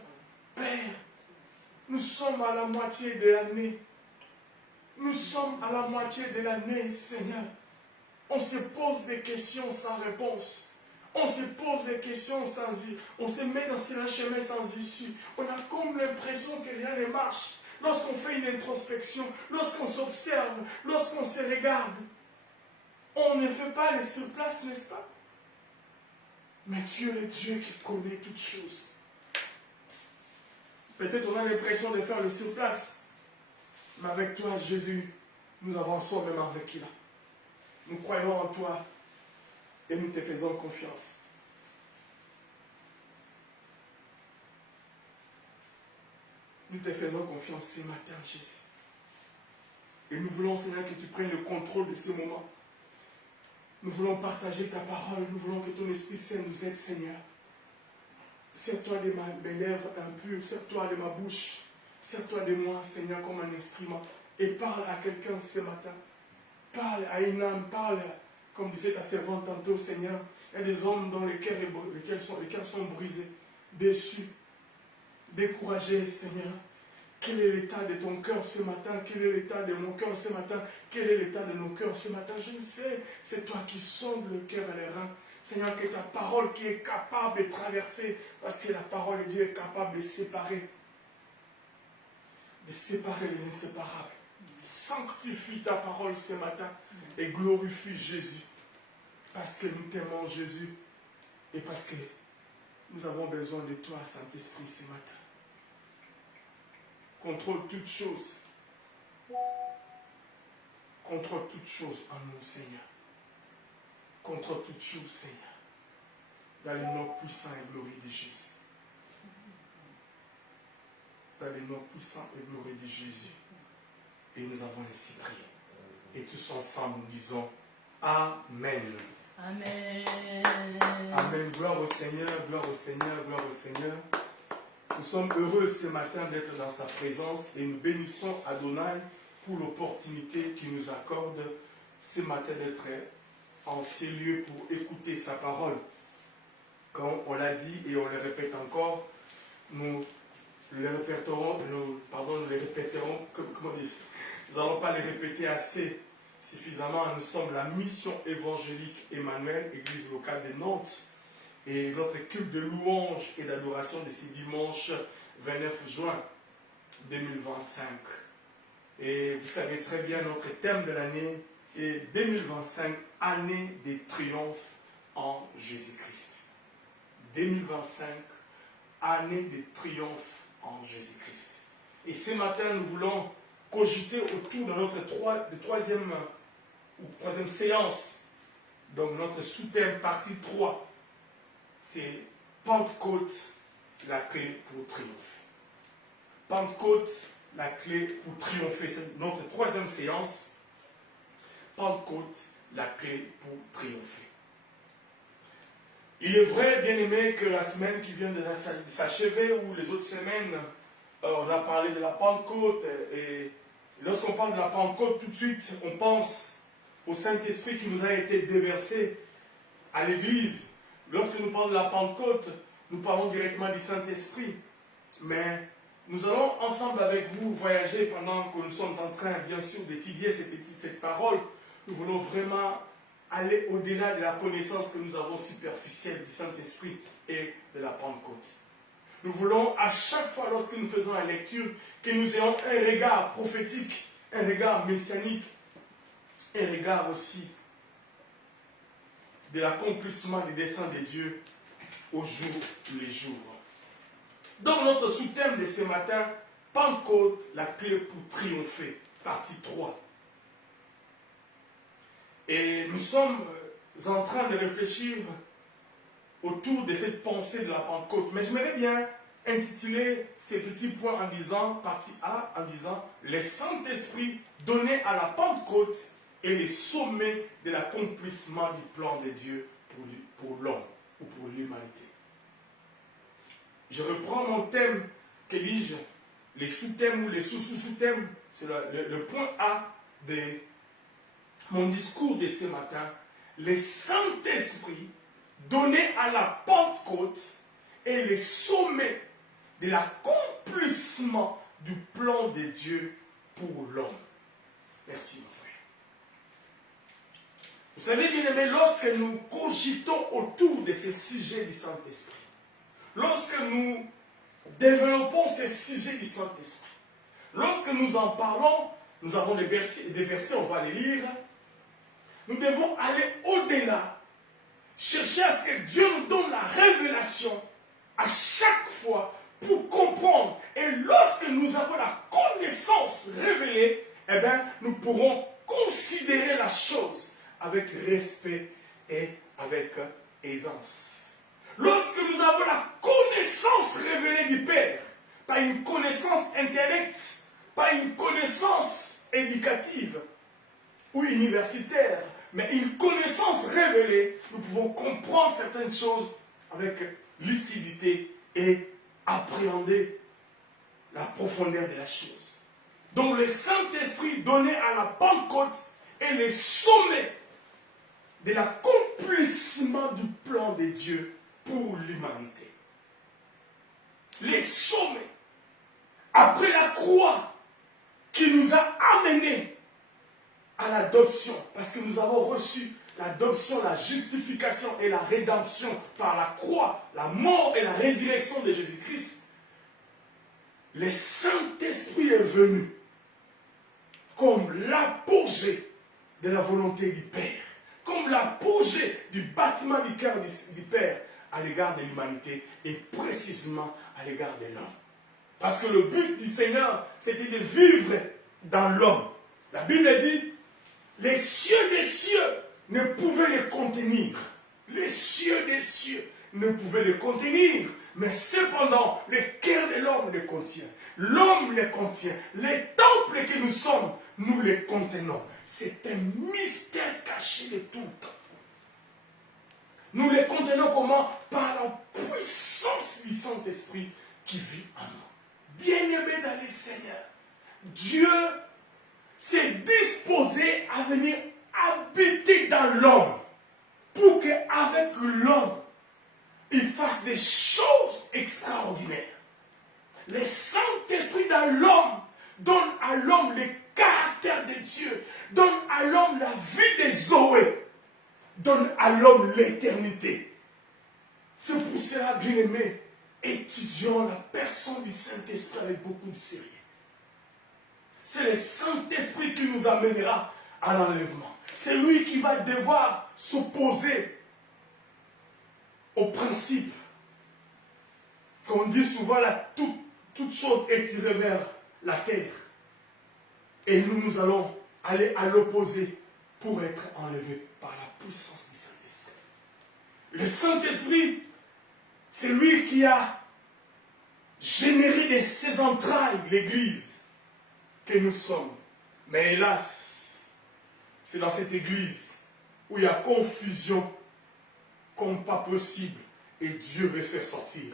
Père, nous sommes à la moitié de l'année. Nous sommes à la moitié de l'année, Seigneur. On se pose des questions sans réponse. On se pose des questions sans issue. On se met dans un chemin sans issue. On a comme l'impression que rien ne marche. Lorsqu'on fait une introspection, lorsqu'on s'observe, lorsqu'on se regarde, on ne fait pas les surplaces, n'est-ce pas? Mais tu es le Dieu qui connaît toutes choses. Peut-être on a l'impression de faire le surplace. Mais avec toi, Jésus, nous avançons même avec lui. Nous croyons en toi et nous te faisons confiance. Nous te faisons confiance ce matin, Jésus. Et nous voulons, Seigneur, que tu prennes le contrôle de ce moment. Nous voulons partager ta parole. Nous voulons que ton Esprit Saint nous aide, Seigneur. Sers-toi de mes lèvres impures. Sers-toi de ma bouche. Sers-toi de moi, Seigneur, comme un instrument. Et parle à quelqu'un ce matin. Parle à une âme. Parle, comme disait ta servante tantôt, Seigneur. Il y a des hommes dont les cœurs sont brisés, déçus, découragés, Seigneur. Quel est l'état de ton cœur ce matin? Quel est l'état de mon cœur ce matin? Quel est l'état de nos cœurs ce matin? Je ne sais. C'est toi qui sondes le cœur et les reins. Seigneur, que ta parole qui est capable de traverser, parce que la parole de Dieu est capable de séparer les inséparables. Sanctifie ta parole ce matin et glorifie Jésus. Parce que nous t'aimons, Jésus, et parce que nous avons besoin de toi, Saint-Esprit, ce matin. Contrôle toutes choses. Contrôle toutes choses en nous, Seigneur. Contrôle toutes choses, Seigneur. Dans les noms puissants et glorieux de Jésus. Dans les noms puissants et glorieux de Jésus. Et nous avons ainsi prié. Et tous ensemble, nous disons Amen. Amen. Amen. Gloire au Seigneur, gloire au Seigneur, gloire au Seigneur. Nous sommes heureux ce matin d'être dans sa présence et nous bénissons Adonai pour l'opportunité qu'il nous accorde ce matin d'être en ces lieux pour écouter sa parole. Comme on l'a dit et on le répète encore, nous les répéterons, nous n'allons pas les répéter assez suffisamment. Nous sommes la mission évangélique Emmanuel, église locale de Nantes. Et notre culte de louange et d'adoration de ce dimanche 29 juin 2025. Et vous savez très bien, notre thème de l'année est 2025, année des triomphes en Jésus-Christ. 2025, année des triomphes en Jésus-Christ. Et ce matin, nous voulons cogiter autour de notre troisième séance. Donc notre sous-thème, partie 3. C'est Pentecôte, la clé pour triompher. Pentecôte, la clé pour triompher. C'est notre troisième séance. Pentecôte, la clé pour triompher. Il est vrai, bien aimé, que la semaine qui vient de s'achever, ou les autres semaines, on a parlé de la Pentecôte. Et lorsqu'on parle de la Pentecôte, tout de suite, on pense au Saint-Esprit qui nous a été déversé à l'Église. Lorsque nous parlons de la Pentecôte, nous parlons directement du Saint-Esprit. Mais nous allons ensemble avec vous voyager pendant que nous sommes en train, bien sûr, d'étudier cette parole. Nous voulons vraiment aller au-delà de la connaissance que nous avons superficielle du Saint-Esprit et de la Pentecôte. Nous voulons à chaque fois lorsque nous faisons la lecture que nous ayons un regard prophétique, un regard messianique, un regard aussi de l'accomplissement des desseins de Dieu au jour les jours. Donc notre sous-thème de ce matin, Pentecôte, la clé pour triompher, partie 3. Et nous sommes en train de réfléchir autour de cette pensée de la Pentecôte. Mais j'aimerais bien intituler ces petits points en disant, partie A, en disant, le Saint-Esprit donné à la Pentecôte et les sommets de l'accomplissement du plan de Dieu pour l'homme ou pour l'humanité. Je reprends mon thème, que dis-je, les sous-thèmes ou les sous-sous-sous-thèmes, c'est le point A de mon discours de ce matin. Le Saint-Esprit donné à la Pentecôte et les sommets de l'accomplissement du plan de Dieu pour l'homme. Merci mon frère. Vous savez bien aimé, lorsque nous cogitons autour de ces sujets du Saint-Esprit, lorsque nous développons ces sujets du Saint-Esprit, lorsque nous en parlons, nous avons des versets, on va les lire, nous devons aller au-delà, chercher à ce que Dieu nous donne la révélation à chaque fois pour comprendre. Et lorsque nous avons la connaissance révélée, eh bien, nous pourrons considérer la chose avec respect et avec aisance. Lorsque nous avons la connaissance révélée du Père, pas une connaissance intellectuelle, pas une connaissance éducative ou universitaire, mais une connaissance révélée, nous pouvons comprendre certaines choses avec lucidité et appréhender la profondeur de la chose. Donc le Saint-Esprit donné à la Pentecôte est le sommet de l'accomplissement du plan de Dieu pour l'humanité. Les sommets, après la croix qui nous a amenés à l'adoption, parce que nous avons reçu l'adoption, la justification et la rédemption par la croix, la mort et la résurrection de Jésus-Christ, le Saint-Esprit est venu comme l'apogée de la volonté du Père, comme l'apogée du bâtiment du cœur du Père à l'égard de l'humanité et précisément à l'égard de l'homme. Parce que le but du Seigneur, c'était de vivre dans l'homme. La Bible dit, les cieux des cieux ne pouvaient les contenir. Les cieux des cieux ne pouvaient les contenir. Mais cependant, le cœur de l'homme les contient. L'homme les contient. Les temples que nous sommes, nous les contenons. C'est un mystère caché de tout le temps. Nous les contenons comment? Par la puissance du Saint-Esprit qui vit en nous. Bien-aimés dans le Seigneur, Dieu s'est disposé à venir habiter dans l'homme pour qu'avec l'homme, il fasse des choses extraordinaires. Le Saint-Esprit dans l'homme donne à l'homme le caractère de Dieu, donne à l'homme la vie des Zoé, donne à l'homme l'éternité. C'est pour cela, bien-aimés, étudions la personne du Saint-Esprit avec beaucoup de sérieux. C'est le Saint-Esprit qui nous amènera à l'enlèvement. C'est lui qui va devoir s'opposer au principe qu'on dit souvent, toute chose est tirée vers la terre. Et nous allons aller à l'opposé pour être enlevés par la puissance du Saint-Esprit. Le Saint-Esprit, c'est lui qui a généré de ses entrailles l'Église que nous sommes. Mais hélas, c'est dans cette Église où il y a confusion comme pas possible. Et Dieu veut faire sortir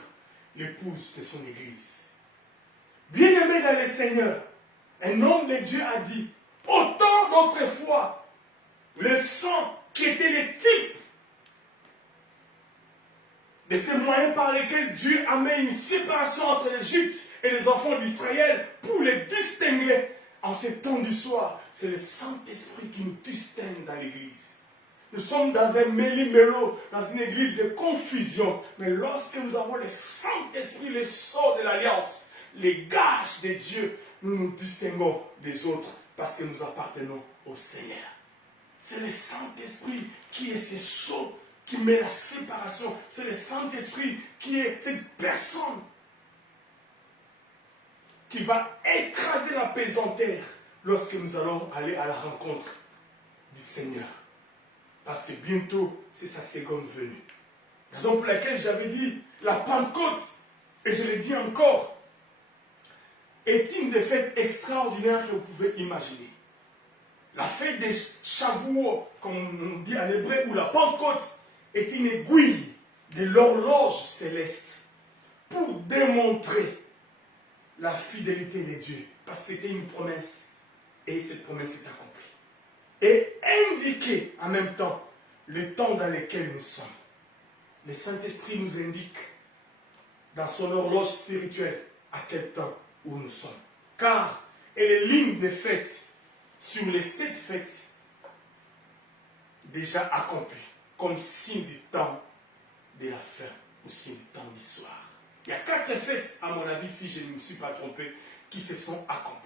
l'épouse de son Église. Bien-aimé dans le Seigneur, un homme de Dieu a dit, autant d'autrefois, le sang qui était le type de ces moyens par lesquels Dieu a mis une séparation entre l'Égypte et les enfants d'Israël pour les distinguer en ces temps du soir. C'est le Saint-Esprit qui nous distingue dans l'Église. Nous sommes dans un méli-mélo, dans une église de confusion. Mais lorsque nous avons le Saint-Esprit, le sceau de l'alliance, les gages de Dieu, nous nous distinguons des autres parce que nous appartenons au Seigneur. C'est le Saint-Esprit qui est ce sceau, qui met la séparation. C'est le Saint-Esprit qui est cette personne qui va écraser la pesanteur lorsque nous allons aller à la rencontre du Seigneur. Parce que bientôt, c'est sa seconde venue. Raison pour laquelle j'avais dit, la Pentecôte, et je le dis encore, est une des fêtes extraordinaires que vous pouvez imaginer. La fête des Shavuot, comme on dit en hébreu, ou la Pentecôte, est une aiguille de l'horloge céleste pour démontrer la fidélité de Dieu. Parce que c'était une promesse, et cette promesse est accomplie. Et indiquer en même temps le temps dans lequel nous sommes. Le Saint-Esprit nous indique dans son horloge spirituelle à quel temps où nous sommes. Car elle est ligne des fêtes sur les 7 fêtes déjà accomplies comme signe du temps de la fin ou signe du temps du soir. Il y a 4 fêtes, à mon avis, si je ne me suis pas trompé, qui se sont accomplies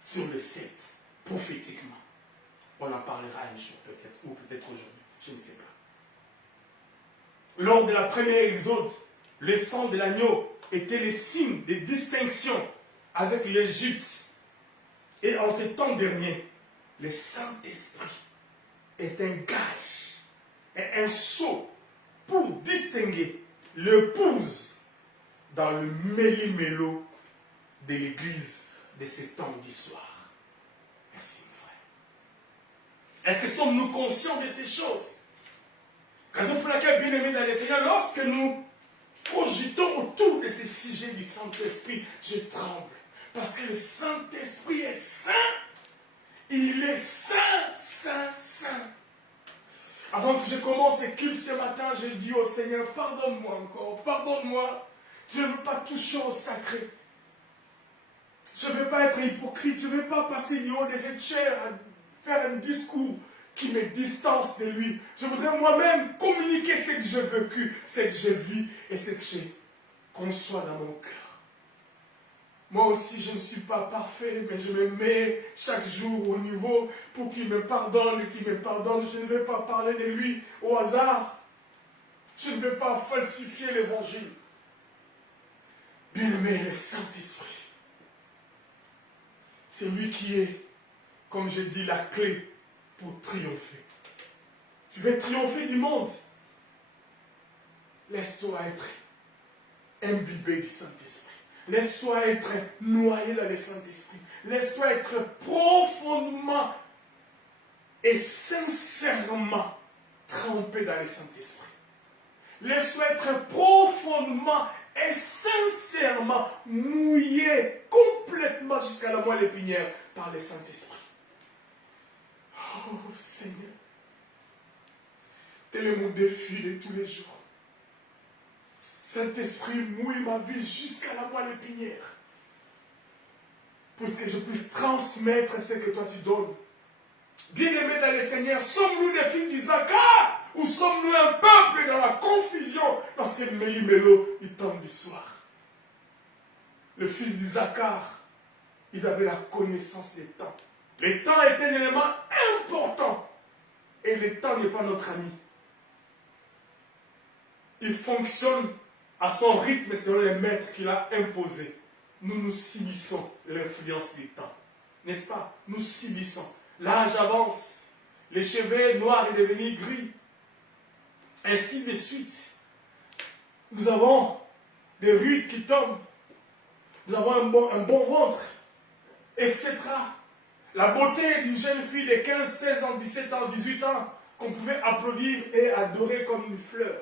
sur les 7 prophétiquement. On en parlera un jour peut-être, ou peut-être aujourd'hui, je ne sais pas. Lors de la première exode, le sang de l'agneau était le signe de distinction avec l'Égypte. Et en ces temps derniers, le Saint-Esprit est un gage, et un sceau pour distinguer l'épouse dans le méli-mélo de l'église de ce temps d'histoire. Merci. Est-ce que sommes-nous conscients de ces choses? Raison pour laquelle, bien-aimés dans le Seigneur, lorsque nous cogitons autour de ces sujets du Saint-Esprit, je tremble. Parce que le Saint-Esprit est saint. Il est saint, saint, saint. Avant que je commence ce culte ce matin, je dis au Seigneur, pardonne-moi encore, pardonne-moi. Je ne veux pas toucher au sacré. Je ne veux pas être hypocrite. Je ne veux pas passer du haut de cette chair faire un discours qui me distance de lui. Je voudrais moi-même communiquer ce que j'ai vécu, ce que je vis et ce que je conçois dans mon cœur. Moi aussi, je ne suis pas parfait, mais je me mets chaque jour au niveau pour qu'il me pardonne et qu'il me pardonne. Je ne vais pas parler de lui au hasard. Je ne vais pas falsifier l'évangile. Bien-aimé, le Saint-Esprit, c'est lui qui est, comme je dis, la clé pour triompher. Tu veux triompher du monde? Laisse-toi être imbibé du Saint-Esprit. Laisse-toi être noyé dans le Saint-Esprit. Laisse-toi être profondément et sincèrement trempé dans le Saint-Esprit. Laisse-toi être profondément et sincèrement mouillé complètement jusqu'à la moelle épinière par le Saint-Esprit. Oh Seigneur, tel est mon défi de tous les jours. Saint-Esprit, mouille ma vie jusqu'à la moelle épinière pour que je puisse transmettre ce que toi tu donnes. Bien-aimés dans le Seigneur, sommes-nous des filles d'Isaac ou sommes-nous un peuple dans la confusion, dans ce méli-mélo du temps du soir? Le fils d'Isaac, il avait la connaissance des temps. Le temps est un élément important et le temps n'est pas notre ami. Il fonctionne à son rythme selon les maîtres qu'il a imposés. Nous nous subissons l'influence des temps. N'est-ce pas? Nous subissons. L'âge avance. Les cheveux noirs sont devenus gris. Ainsi de suite. Nous avons des rides qui tombent. Nous avons un bon ventre. Etc. La beauté d'une jeune fille de 15, 16 ans, 17 ans, 18 ans qu'on pouvait applaudir et adorer comme une fleur.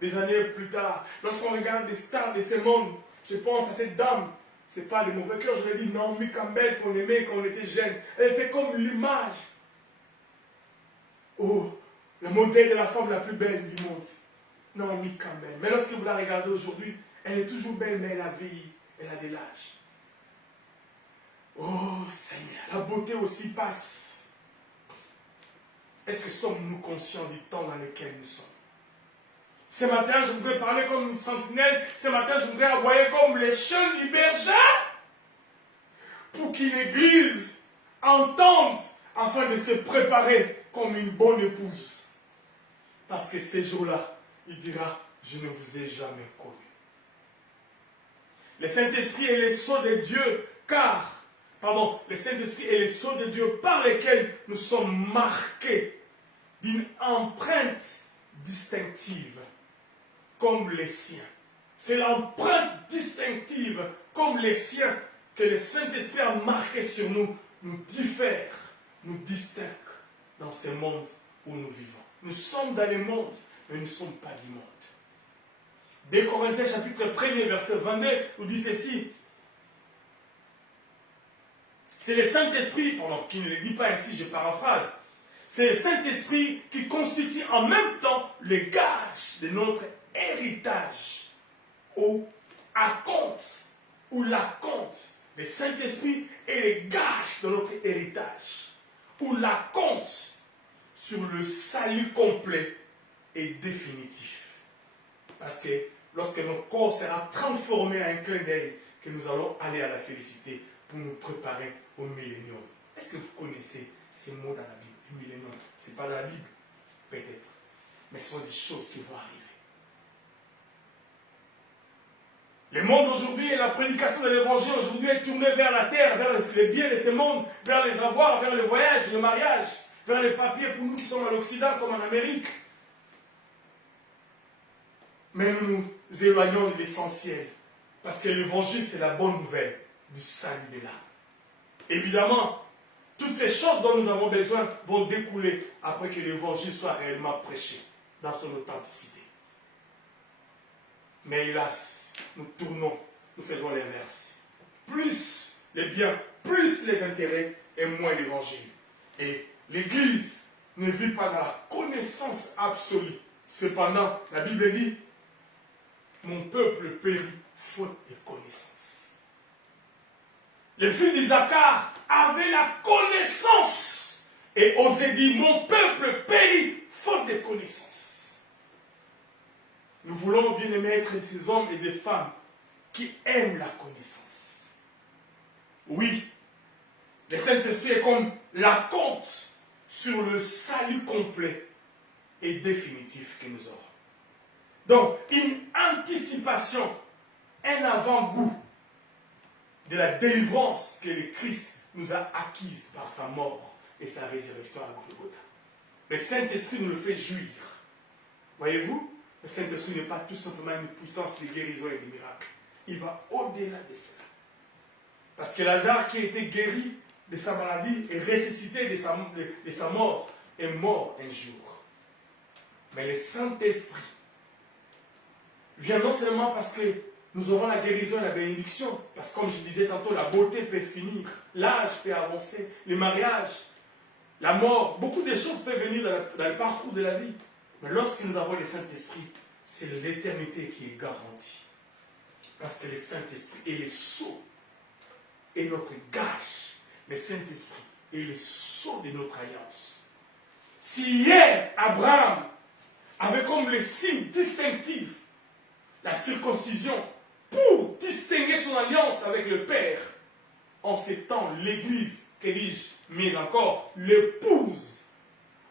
Des années plus tard, lorsqu'on regarde des stars de ce monde, je pense à cette dame, c'est pas le mauvais cœur, je vais dire Naomi Campbell qu'on aimait quand on était jeune. Elle était comme l'image. Oh, le modèle de la femme la plus belle du monde. Naomi Campbell. Mais lorsque vous la regardez aujourd'hui, elle est toujours belle, mais elle a vieilli, elle a de l'âge. Oh Seigneur, la beauté aussi passe. Est-ce que sommes-nous conscients du temps dans lequel nous sommes? Ce matin, je voudrais parler comme une sentinelle. Ce matin, je voudrais aboyer comme les chiens du berger pour qu'une église entende afin de se préparer comme une bonne épouse. Parce que ces jours-là, il dira, je ne vous ai jamais connu. Le Saint-Esprit est le sceau de Dieu, le Saint-Esprit est le sceau de Dieu par lequel nous sommes marqués d'une empreinte distinctive comme les siens. C'est l'empreinte distinctive comme les siens que le Saint-Esprit a marqué sur nous, nous diffère, nous distingue dans ce monde où nous vivons. Nous sommes dans le monde, mais nous ne sommes pas du monde. 2 Corinthiens chapitre 1er verset 22 nous dit ceci. C'est le Saint-Esprit, qui ne le dit pas ainsi, je paraphrase. C'est le Saint-Esprit qui constitue en même temps le gage de notre héritage ou acompte ou l'acompte. Le Saint-Esprit est le gage de notre héritage ou l'acompte sur le salut complet et définitif. Parce que lorsque notre corps sera transformé à un clin d'œil, que nous allons aller à la félicité pour nous préparer au millénium. Est-ce que vous connaissez ces mots dans la Bible, du millénium? Ce n'est pas dans la Bible, peut-être, mais ce sont des choses qui vont arriver. Le monde aujourd'hui et la prédication de l'évangile aujourd'hui est tournée vers la terre, vers les biens de ce monde, vers les avoirs, vers le voyage, le mariage, vers les papiers pour nous qui sommes à l'Occident comme en Amérique. Mais nous nous éloignons de l'essentiel. Parce que l'évangile, c'est la bonne nouvelle du salut de l'âme. Évidemment, toutes ces choses dont nous avons besoin vont découler après que l'évangile soit réellement prêché dans son authenticité. Mais hélas, nous tournons, nous faisons l'inverse. Plus les biens, plus les intérêts et moins l'évangile. Et l'Église ne vit pas dans la connaissance absolue. Cependant, la Bible dit, mon peuple périt faute de connaissance. Les fils d'Isaacar avaient la connaissance et osaient dire, mon peuple périt faute de connaissance. Nous voulons bien aimer être des hommes et des femmes qui aiment la connaissance. Oui, le Saint-Esprit est comme la compte sur le salut complet et définitif que nous aurons. Donc, une anticipation, un avant-goût de la délivrance que le Christ nous a acquise par sa mort et sa résurrection à Golgotha. Le Saint-Esprit nous le fait jouir. Voyez-vous, le Saint-Esprit n'est pas tout simplement une puissance de guérison et de miracle. Il va au-delà de cela. Parce que Lazare qui a été guéri de sa maladie et ressuscité de sa mort est mort un jour. Mais le Saint-Esprit vient non seulement parce que nous aurons la guérison et la bénédiction, parce que comme je disais tantôt, la beauté peut finir, l'âge peut avancer, le mariage, la mort, beaucoup de choses peuvent venir dans le parcours de la vie. Mais lorsque nous avons le Saint-Esprit, c'est l'éternité qui est garantie. Parce que le Saint-Esprit est le sceau et notre gage. Le Saint-Esprit est le sceau de notre alliance. Si hier, Abraham avait comme le signe distinctif la circoncision pour distinguer son alliance avec le Père, en ces temps, l'Église, que dis-je, mais encore, l'épouse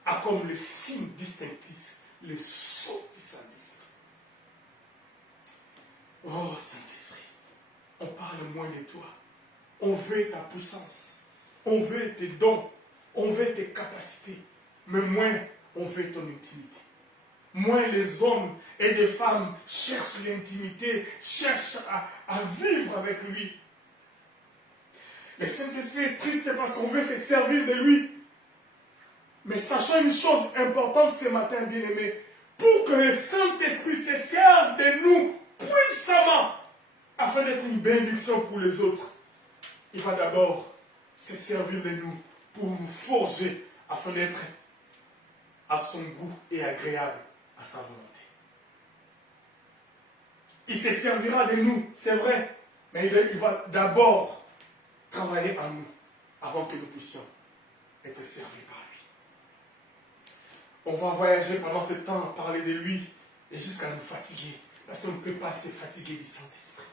a comme le signe distinctif, le sceau du Saint-Esprit. Oh Saint-Esprit, on parle moins de toi. On veut ta puissance, on veut tes dons, on veut tes capacités, mais moins on veut ton intimité. Moins les hommes et les femmes cherchent l'intimité, cherchent à vivre avec lui. Le Saint-Esprit est triste parce qu'on veut se servir de lui. Mais sachant une chose importante ce matin, bien-aimés, pour que le Saint-Esprit se serve de nous puissamment, afin d'être une bénédiction pour les autres, il va d'abord se servir de nous pour nous forger, afin d'être à son goût et agréable à sa volonté. Il se servira de nous, c'est vrai, mais il va d'abord travailler en nous avant que nous puissions être servis par lui. On va voyager pendant ce temps, parler de lui, et jusqu'à nous fatiguer. Parce qu'on ne peut pas se fatiguer du Saint-Esprit.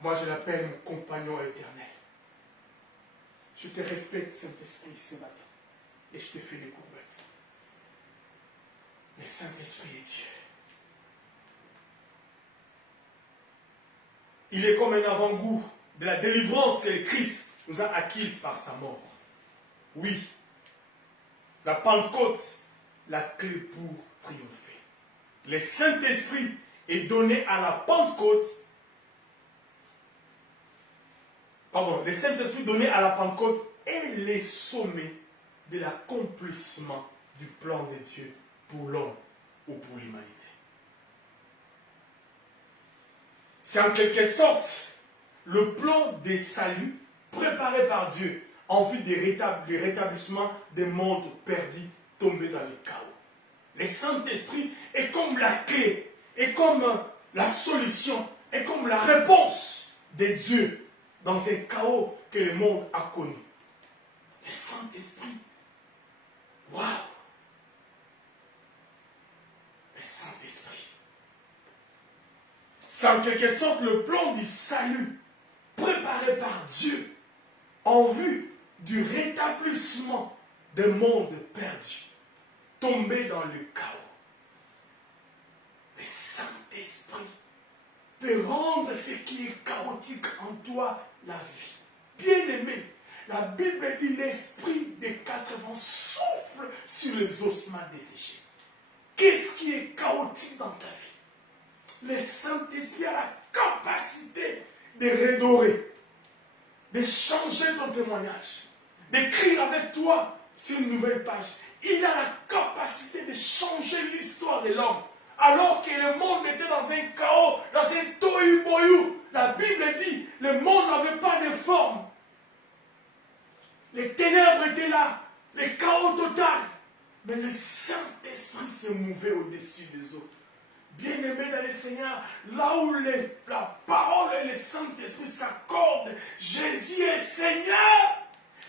Moi, je l'appelle mon compagnon éternel. Je te respecte, Saint-Esprit, ce matin. Et je te fais des courbettes. Le Saint-Esprit est Dieu. Il est comme un avant-goût de la délivrance que Christ nous a acquise par sa mort. Oui, la Pentecôte, la clé pour triompher. Le Saint-Esprit est donné à la Pentecôte. Pardon, le Saint-Esprit donné à la Pentecôte est le sommet de l'accomplissement du plan de Dieu pour l'homme ou pour l'humanité. C'est en quelque sorte le plan des saluts préparé par Dieu en vue du rétablissement des mondes perdus tombés dans le chaos. Le Saint-Esprit est comme la clé, est comme la solution, est comme la réponse de Dieu dans ce chaos que le monde a connu. Le Saint-Esprit, waouh! Le Saint-Esprit. C'est en quelque sorte le plan du salut préparé par Dieu en vue du rétablissement des mondes perdus, tombés dans le chaos. Le Saint-Esprit peut rendre ce qui est chaotique en toi la vie. Bien-aimé, la Bible dit l'esprit des 80 souffle sur les ossements desséchés. Qu'est-ce qui est chaotique dans ta vie? Le Saint-Esprit a la capacité de redorer, de changer ton témoignage, d'écrire avec toi sur une nouvelle page. Il a la capacité de changer l'histoire de l'homme. Alors que le monde était dans un chaos, dans un tohu-bohu. La Bible dit, le monde n'avait pas de forme. Les ténèbres étaient là, le chaos total. Mais le Saint-Esprit se mouvait au-dessus des eaux. Bien-aimé dans le Seigneur, là où la parole et le Saint-Esprit s'accordent, Jésus est Seigneur.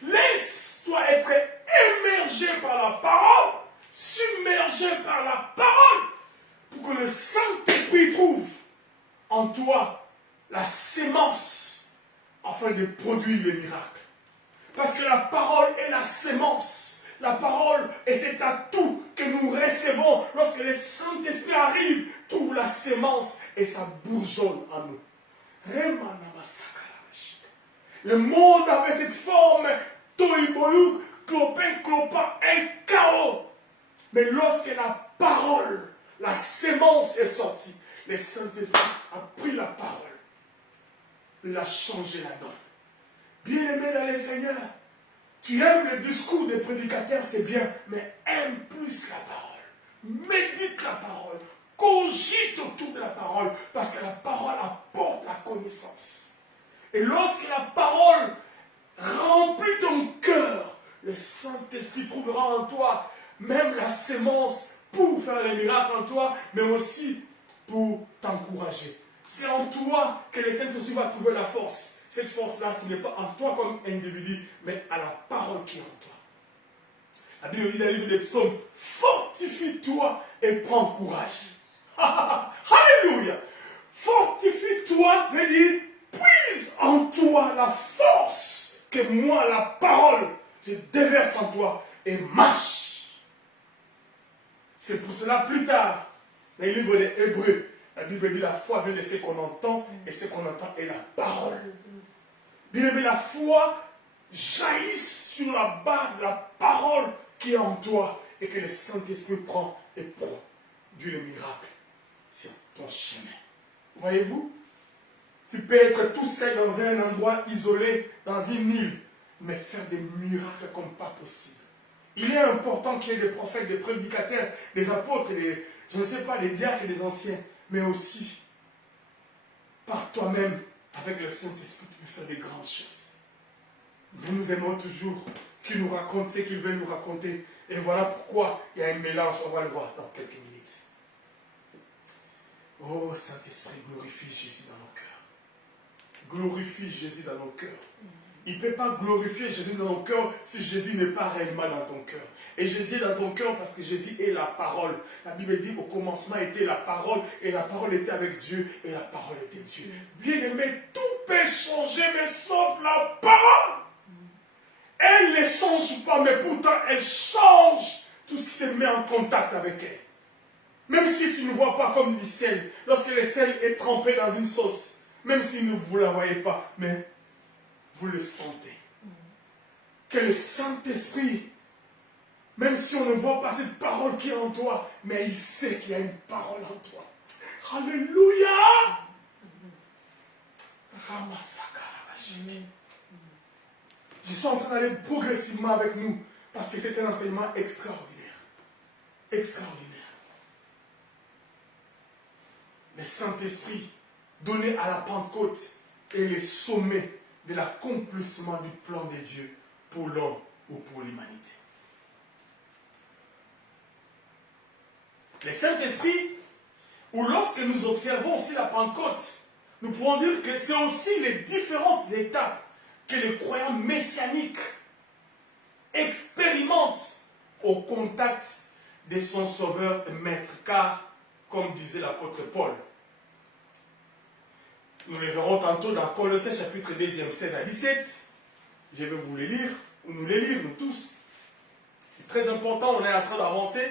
Laisse-toi être émergé par la parole, submergé par la parole, pour que le Saint-Esprit trouve en toi la sémence afin de produire les miracles. Parce que la parole est la sémence. La parole est cet atout que nous recevons lorsque le Saint-Esprit arrive, trouve la sémence et ça bourgeonne en nous. Le monde avait cette forme, tohu-bohu, clopin, clopin, un chaos. Mais lorsque la parole, la sémence est sortie, le Saint-Esprit a pris la parole, l'a changé la donne. Bien-aimé dans le Seigneur, tu aimes le discours des prédicateurs, c'est bien, mais aime plus la parole. Médite la parole. Cogite autour de la parole, parce que la parole apporte la connaissance. Et lorsque la parole remplit ton cœur, le Saint-Esprit trouvera en toi même la sémence pour faire les miracles en toi, mais aussi pour t'encourager. C'est en toi que le Saint-Esprit va trouver la force. Cette force-là, ce n'est pas en toi comme individu, mais à la parole qui est en toi. La Bible dit dans le livre des Psaumes, fortifie-toi et prends courage. Alléluia. Fortifie-toi veut dire, puise en toi la force que moi, la parole, je déverse en toi et marche. C'est pour cela plus tard, dans le livre des Hébreux, la Bible dit la foi vient de ce qu'on entend et ce qu'on entend est la parole. Bien aimé, la foi jaillisse sur la base de la parole qui est en toi et que le Saint-Esprit prend et produit le miracle sur ton chemin. Voyez-vous, tu peux être tout seul dans un endroit isolé, dans une île, mais faire des miracles comme pas possible. Il est important qu'il y ait des prophètes, des prédicateurs, des apôtres, je ne sais pas, des diacres et des anciens, mais aussi par toi-même, avec le Saint-Esprit, tu peux faire des grandes choses. Mais nous aimons toujours qu'il nous raconte ce qu'il veut nous raconter. Et voilà pourquoi il y a un mélange, on va le voir dans quelques minutes. Oh Saint-Esprit, glorifie Jésus dans nos cœurs. Glorifie Jésus dans nos cœurs. il ne peut pas glorifier Jésus dans ton cœur si Jésus n'est pas réellement dans ton cœur. Et Jésus est dans ton cœur parce que Jésus est la parole. La Bible dit au commencement était la parole et la parole était avec Dieu et la parole était Dieu. Bien aimé, tout peut changer mais sauf la parole. Elle ne change pas mais pourtant elle change tout ce qui se met en contact avec elle. Même si tu ne vois pas comme du sel, lorsque le sel est trempé dans une sauce, même si vous ne la voyez pas, mais vous le sentez. Que le Saint-Esprit, même si on ne voit pas cette parole qui est en toi, mais il sait qu'il y a une parole en toi. Alléluia! Je suis en train d'aller progressivement avec nous, parce que c'est un enseignement extraordinaire. Extraordinaire. Le Saint-Esprit, donné à la Pentecôte, est le sommet de l'accomplissement du plan de Dieu pour l'homme ou pour l'humanité. Le Saint-Esprit, ou lorsque nous observons aussi la Pentecôte, nous pouvons dire que c'est aussi les différentes étapes que les croyants messianiques expérimentent au contact de son Sauveur et Maître. Car, comme disait l'apôtre Paul, nous les verrons tantôt dans Colossiens chapitre 2, 16 à 17. Je vais vous les lire, ou nous les lire, nous tous. C'est très important, on est en train d'avancer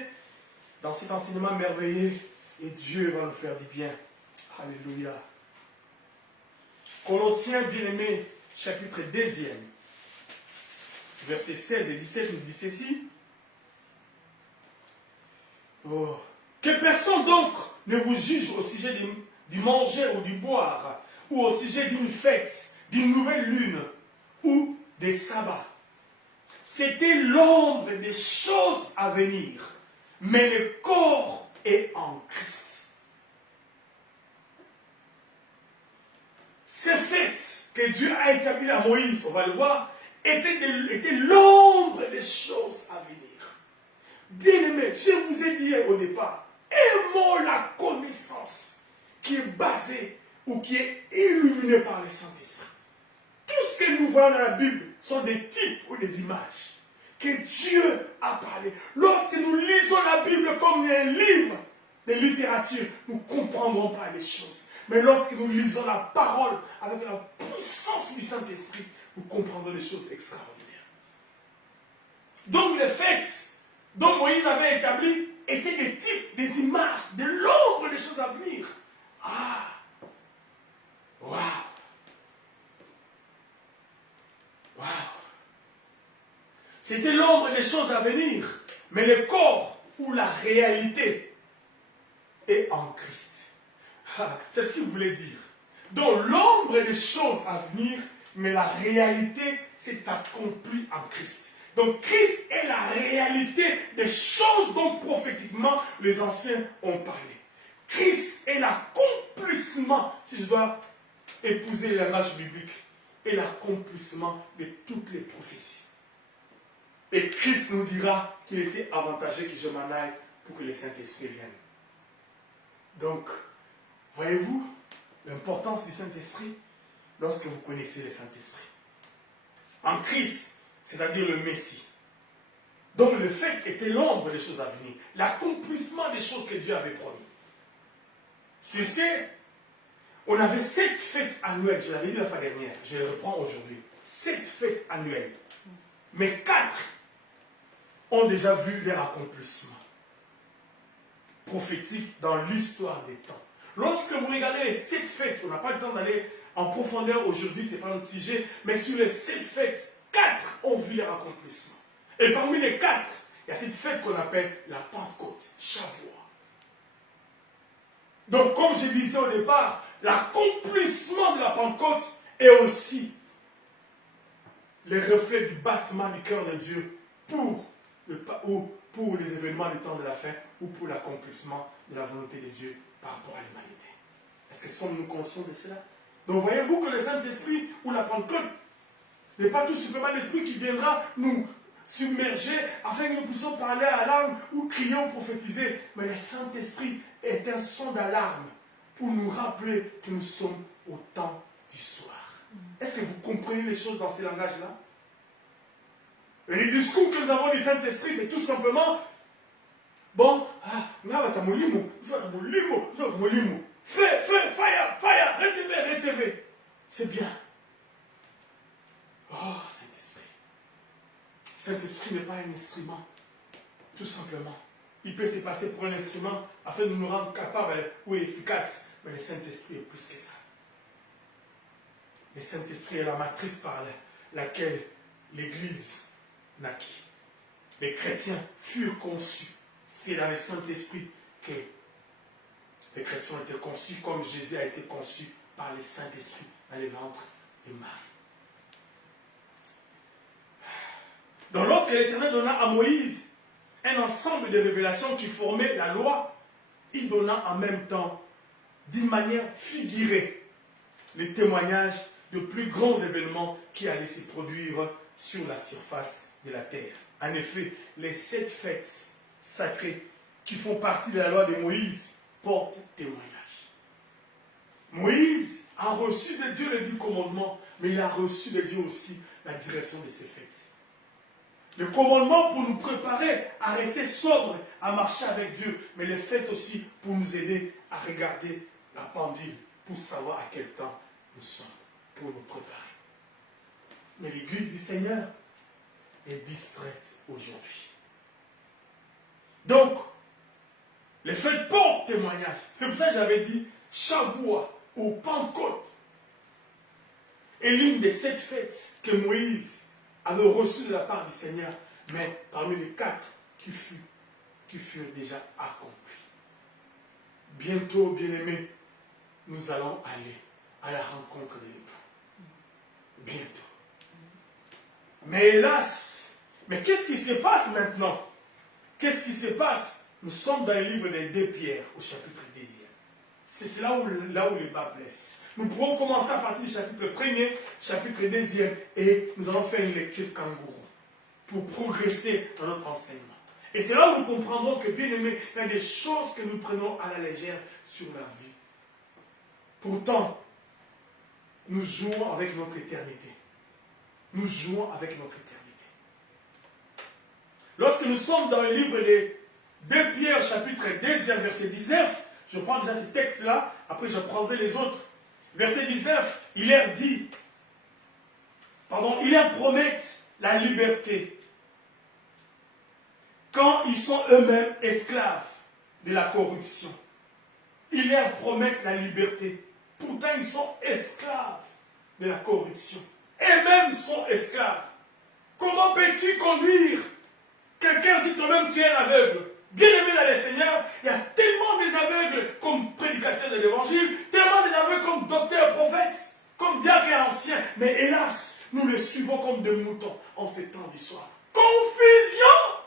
dans cet enseignement merveilleux et Dieu va nous faire du bien. Alléluia. Colossiens bien-aimés, chapitre 2, versets 16 et 17 nous dit ceci. Oh. Que personne donc ne vous juge au sujet du manger ou du boire, ou au sujet d'une fête, d'une nouvelle lune, ou des sabbats. C'était l'ombre des choses à venir, mais le corps est en Christ. Ces fêtes que Dieu a établies à Moïse, on va le voir, étaient l'ombre des choses à venir. Bien-aimés, je vous ai dit au départ, aimons la connaissance qui est basée ou qui est illuminée par le Saint-Esprit. Tout ce que nous voyons dans la Bible sont des types ou des images que Dieu a parlé. Lorsque nous lisons la Bible comme un livre de littérature, nous ne comprendrons pas les choses. Mais lorsque nous lisons la parole avec la puissance du Saint-Esprit, nous comprendrons des choses extraordinaires. Donc les fêtes dont Moïse avait établi étaient des types, des images, de l'ombre des choses à venir. Ah! Waouh! Waouh! C'était l'ombre des choses à venir, mais le corps ou la réalité est en Christ. Ah, c'est ce qu'il voulait dire. Donc l'ombre des choses à venir, mais la réalité s'est accomplie en Christ. Donc Christ est la réalité des choses dont prophétiquement les anciens ont parlé. Christ est l'accomplissement, si je dois épouser le langage biblique, est l'accomplissement de toutes les prophéties. Et Christ nous dira qu'il était avantageux que je m'en aille pour que le Saint-Esprit vienne. Donc, voyez-vous l'importance du Saint-Esprit lorsque vous connaissez le Saint-Esprit. En Christ, c'est-à-dire le Messie. Donc le fait était l'ombre des choses à venir, l'accomplissement des choses que Dieu avait promis. Sur ce, on avait 7 fêtes annuelles, je l'avais dit la fois dernière, je le reprends aujourd'hui. 7 fêtes annuelles. Mais 4 ont déjà vu leur accomplissement prophétique dans l'histoire des temps. Lorsque vous regardez les 7 fêtes, on n'a pas le temps d'aller en profondeur aujourd'hui, ce n'est pas notre sujet, mais sur les 7 fêtes, 4 ont vu leur accomplissement. Et parmi les 4, il y a cette fête qu'on appelle la Pentecôte, Shavuot. Donc, comme je disais au départ, l'accomplissement de la Pentecôte est aussi le reflet du battement du cœur de Dieu pour les événements du temps de la fin ou pour l'accomplissement de la volonté de Dieu par rapport à l'humanité. Est-ce que sommes-nous conscients de cela? Donc, voyez-vous que le Saint-Esprit ou la Pentecôte n'est pas tout simplement l'Esprit qui viendra nous submerger afin que nous puissions parler à la langue ou crier ou prophétiser. Mais le Saint-Esprit est un son d'alarme pour nous rappeler que nous sommes au temps du soir. Est-ce que vous comprenez les choses dans ces langages-là? Les discours que nous avons du Saint-Esprit, c'est tout simplement, bon, fais, fire, recevez. C'est bien. Oh, Saint-Esprit. Saint-Esprit n'est pas un instrument, tout simplement. Il peut se passer pour un instrument afin de nous rendre capables ou efficaces. Mais le Saint-Esprit est plus que ça. Le Saint-Esprit est la matrice par laquelle l'Église naquit. Les chrétiens furent conçus. C'est dans le Saint-Esprit que les chrétiens ont été conçus comme Jésus a été conçu par le Saint-Esprit dans les ventres de Marie. Donc lorsque l'Éternel donna à Moïse un ensemble de révélations qui formaient la loi, il donna en même temps, d'une manière figurée, les témoignages de plus grands événements qui allaient se produire sur la surface de la terre. En effet, les 7 fêtes sacrées qui font partie de la loi de Moïse portent témoignage. Moïse a reçu de Dieu les 10 commandements, mais il a reçu de Dieu aussi la direction de ces fêtes. Le commandement pour nous préparer à rester sobres, à marcher avec Dieu, mais les fêtes aussi pour nous aider à regarder la pendule, pour savoir à quel temps nous sommes, pour nous préparer. Mais l'Église du Seigneur est distraite aujourd'hui. Donc, les fêtes portent témoignage. C'est pour ça que j'avais dit Shavua ou Pentecôte est l'une des 7 fêtes que Moïse avait reçues de la part du Seigneur, mais parmi les 4 qui furent déjà accomplies. Bientôt, bien-aimés, nous allons aller à la rencontre de l'époux. Bientôt. Mais hélas, mais qu'est-ce qui se passe maintenant? Qu'est-ce qui se passe? Nous sommes dans le livre des 2 Pierre, au chapitre 10e. C'est là où le bas blesse. Nous pourrons commencer à partir du chapitre 1er, chapitre 2e, et nous allons faire une lecture kangourou pour progresser dans notre enseignement. Et c'est là où nous comprendrons que, bien aimé, il y a des choses que nous prenons à la légère sur la vie. Pourtant, nous jouons avec notre éternité. Nous jouons avec notre éternité. Lorsque nous sommes dans le livre des 2 Pierre, chapitre 2, verset 19, je prends déjà ce texte-là, après je prendrai les autres. Verset 19, il leur dit, ils leur promettent la liberté quand ils sont eux-mêmes esclaves de la corruption. Ils leur promettent la liberté. Pourtant, ils sont esclaves de la corruption. Eux-mêmes sont esclaves. Comment peux-tu conduire quelqu'un si toi-même tu es un aveugle? Bien aimé dans le Seigneur, il y a tellement des aveugles comme prédicateurs de l'évangile, tellement des aveugles comme docteurs, prophètes, comme diacres et anciens. Mais hélas, nous les suivons comme des moutons en ces temps d'histoire. Confusion!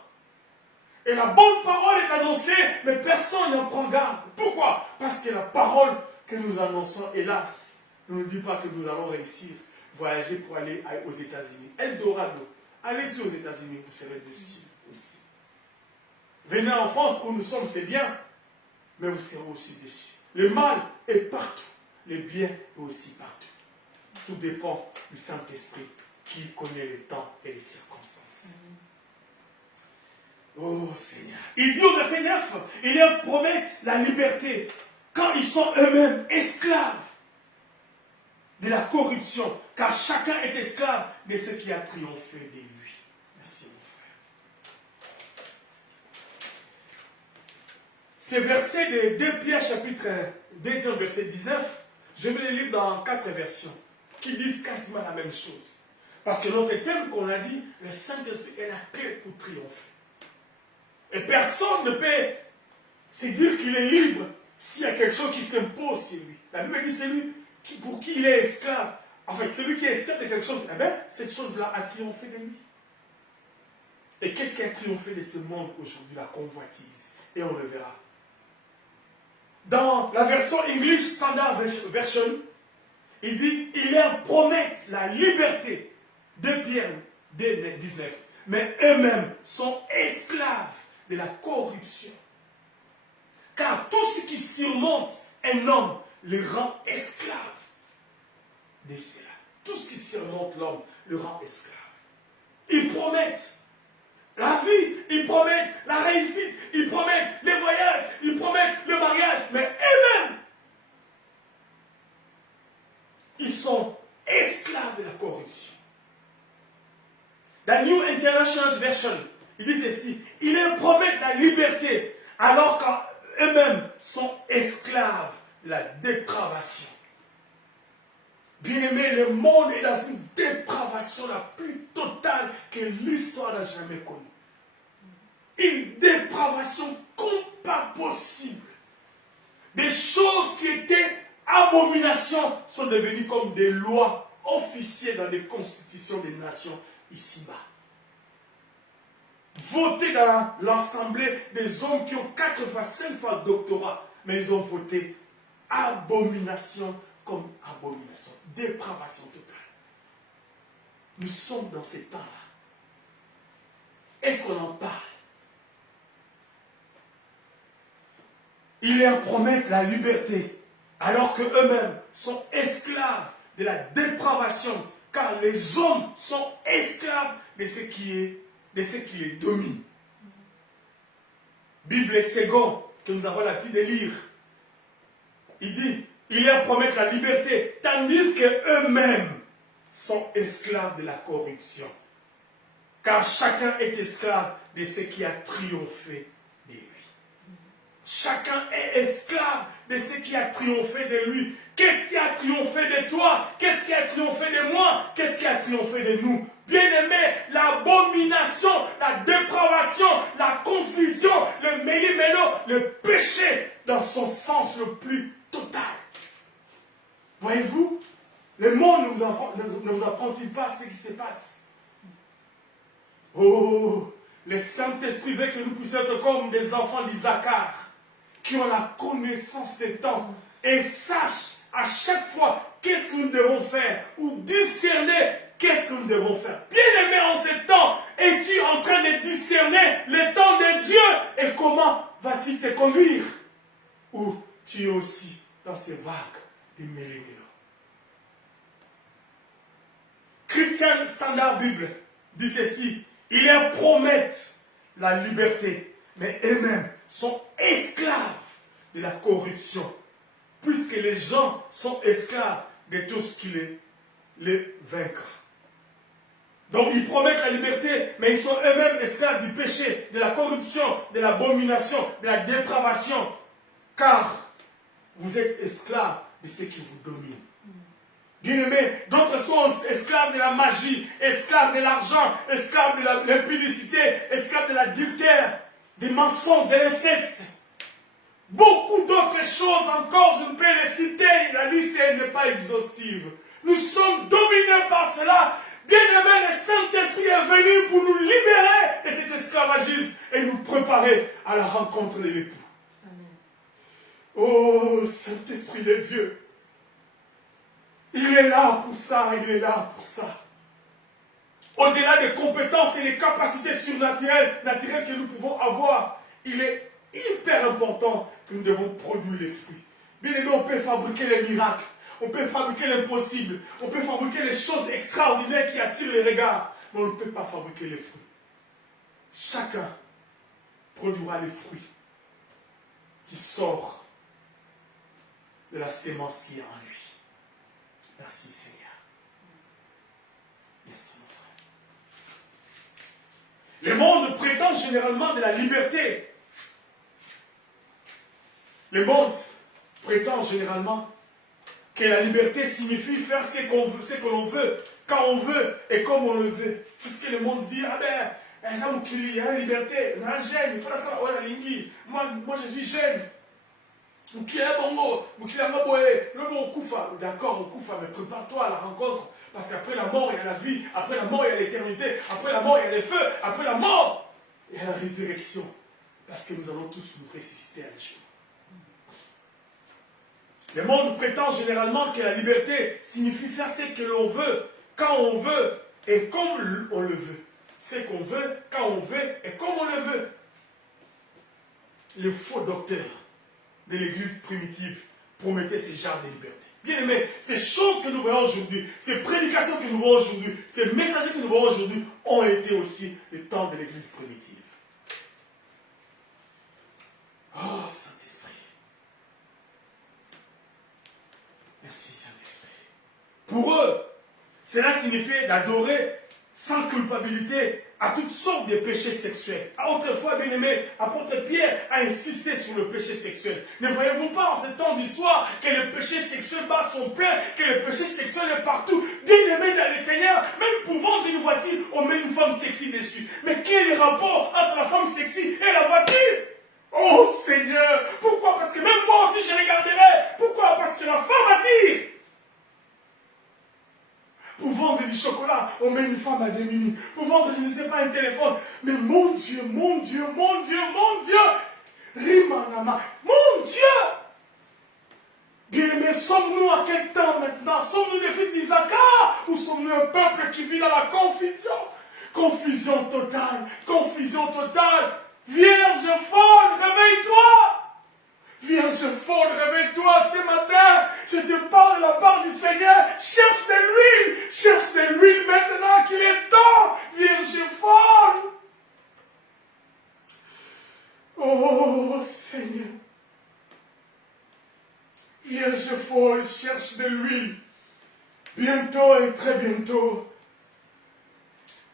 Et la bonne parole est annoncée, mais personne n'en prend garde. Pourquoi? Parce que la parole que nous annonçons, hélas, ne nous dit pas que nous allons réussir, voyager pour aller aux États-Unis. Eldorado, allez-y aux États-Unis, vous serez dessus aussi. Venez en France où nous sommes, c'est bien, mais vous serez aussi dessus. Le mal est partout, le bien est aussi partout. Tout dépend du Saint-Esprit qui connaît les temps et les circonstances. Oh Seigneur. Il dit au verset 9, ils leur promettent la liberté quand ils sont eux-mêmes esclaves de la corruption, car chacun est esclave de ce qui a triomphé de lui. Merci mon frère. Ces versets de 2 Pierre chapitre 2 verset 19, je vais les lire dans 4 versions qui disent quasiment la même chose. Parce que notre thème qu'on a dit, le Saint-Esprit est la clé pour triompher. Et personne ne peut se dire qu'il est libre s'il y a quelque chose qui s'impose sur lui. La Bible dit celui pour qui il est esclave. En fait, celui qui est esclave de quelque chose, eh bien, cette chose-là a triomphé de lui. Et qu'est-ce qui a triomphé de ce monde aujourd'hui? La convoitise. Et on le verra. Dans la version English Standard Version, il dit, ils leur promettent la liberté de Pierre 19. Mais eux-mêmes sont esclaves de la corruption. Car tout ce qui surmonte un homme le rend esclave de cela. tout ce qui surmonte l'homme le rend esclave. Ils promettent la vie, ils promettent la réussite, ils promettent les voyages, ils promettent le mariage, mais eux-mêmes, ils sont esclaves de la corruption. Dans New International Version, il dit ceci, ils leur promettent la liberté, alors qu'eux-mêmes sont esclaves de la dépravation. Bien-aimé, le monde est dans une dépravation la plus totale que l'histoire n'a jamais connue. Une dépravation comme pas possible. Des choses qui étaient abominations sont devenues comme des lois officielles dans les constitutions des nations ici-bas. Voté dans l'assemblée des hommes qui ont 85 fois doctorat, mais ils ont voté abomination comme abomination, dépravation totale. Nous sommes dans ces temps-là. Est-ce qu'on en parle? Ils leur promettent la liberté, alors qu'eux-mêmes sont esclaves de la dépravation, car les hommes sont esclaves de ce qui les domine. Bible second, que nous avons l'habitude de lire, il dit, ils leur promettent la liberté, tandis qu'eux-mêmes sont esclaves de la corruption. Car chacun est esclave de ce qui a triomphé de lui. Chacun est esclave de ce qui a triomphé de lui. Qu'est-ce qui a triomphé de toi? Qu'est-ce qui a triomphé de moi? Qu'est-ce qui a triomphé de nous? Bien-aimé, l'abomination, la dépravation, la confusion, le méli-mélo, le péché dans son sens le plus total. Voyez-vous, le monde ne vous apprend-il pas ce qui se passe? Oh, le Saint-Esprit veut que nous puissions être comme des enfants d'Isaacar, qui ont la connaissance des temps et sachent à chaque fois qu'est-ce que nous devons faire ou discerner qu'est-ce que nous devons faire. Bien-aimé, en ce temps, es-tu en train de discerner le temps de Dieu et comment va-t-il te conduire? Ou tu es aussi dans ces vagues de méli-mélo? Christian Standard Bible dit ceci, ils leur promettent la liberté, mais eux-mêmes sont esclaves de la corruption, puisque les gens sont esclaves de tout ce qui les vaincra. Donc ils promettent la liberté, mais ils sont eux-mêmes esclaves du péché, de la corruption, de l'abomination, de la dépravation, car vous êtes esclaves de ce qui vous domine. Bien-aimés, d'autres sont esclaves de la magie, esclaves de l'argent, esclaves de l'impudicité, esclaves de l'adultère, des mensonges, de l'inceste. Beaucoup d'autres choses encore, je ne peux les citer, la liste n'est pas exhaustive. Nous sommes dominés par cela. Bien-aimés, le Saint-Esprit est venu pour nous libérer de cet esclavagisme et nous préparer à la rencontre de l'époux. Oh, Saint-Esprit de Dieu, il est là pour ça, il est là pour ça. Au-delà des compétences et des capacités surnaturelles que nous pouvons avoir, il est hyper important que nous devons produire les fruits. Bien aimé, on peut fabriquer les miracles, on peut fabriquer l'impossible, on peut fabriquer les choses extraordinaires qui attirent les regards, mais on ne peut pas fabriquer les fruits. Chacun produira les fruits qui sortent de la sémence qui est en lui. Merci Seigneur. Merci mon frère. Le monde prétend généralement de la liberté. Le monde prétend généralement que la liberté signifie faire ce que l'on veut, quand on veut et comme on le veut. C'est ce que le monde dit. Ah ben, il y a la liberté, il y a la gêne, il faut ça, moi je suis jeune. D'accord, on koufa, mais prépare-toi à la rencontre. Parce qu'après la mort, il y a la vie. Après la mort, il y a l'éternité. Après la mort, il y a les feux. Après la mort, il y a la résurrection. Parce que nous allons tous nous ressusciter un jour. Le monde prétend généralement que la liberté signifie faire ce que l'on veut, quand on veut et comme on le veut. Ce qu'on veut, quand on veut et comme on le veut. Les faux docteurs de l'église primitive promettaient ce genre de liberté. Bien-aimés, ces choses que nous voyons aujourd'hui, ces prédications que nous voyons aujourd'hui, ces messagers que nous voyons aujourd'hui ont été aussi les temps de l'église primitive. Oh, Saint-Esprit. Merci, Saint-Esprit. Pour eux, cela signifiait d'adorer sans culpabilité à toutes sortes de péchés sexuels. Autrefois, bien-aimé, apôtre Pierre a insisté sur le péché sexuel. Ne voyez-vous pas en ce temps d'histoire que le péché sexuel bat son plein, que le péché sexuel est partout. Bien-aimé dans le Seigneur, même pour vendre une voiture, on met une femme sexy dessus. Mais quel est le rapport entre la femme sexy et la voiture? Oh Seigneur, pourquoi? Parce que même moi aussi je regarderai. Pourquoi? Parce que la femme attire. Pour vendre du chocolat, on met une femme à démunie. Pour vendre, je ne sais pas, un téléphone. Mais mon Dieu, mon Dieu, mon Dieu, mon Dieu. Rimanama, mon Dieu. Bien-aimés, sommes-nous à quel temps maintenant? Sommes-nous les fils d'Isaac ou sommes-nous un peuple qui vit dans la confusion? Confusion totale, confusion totale. Vierge folle, réveille-toi! Vierge folle, réveille-toi ce matin. Je te parle de la part du Seigneur. Cherche de l'huile maintenant qu'il est temps. Vierge folle. Oh Seigneur. Vierge folle, cherche de l'huile. Bientôt et très bientôt.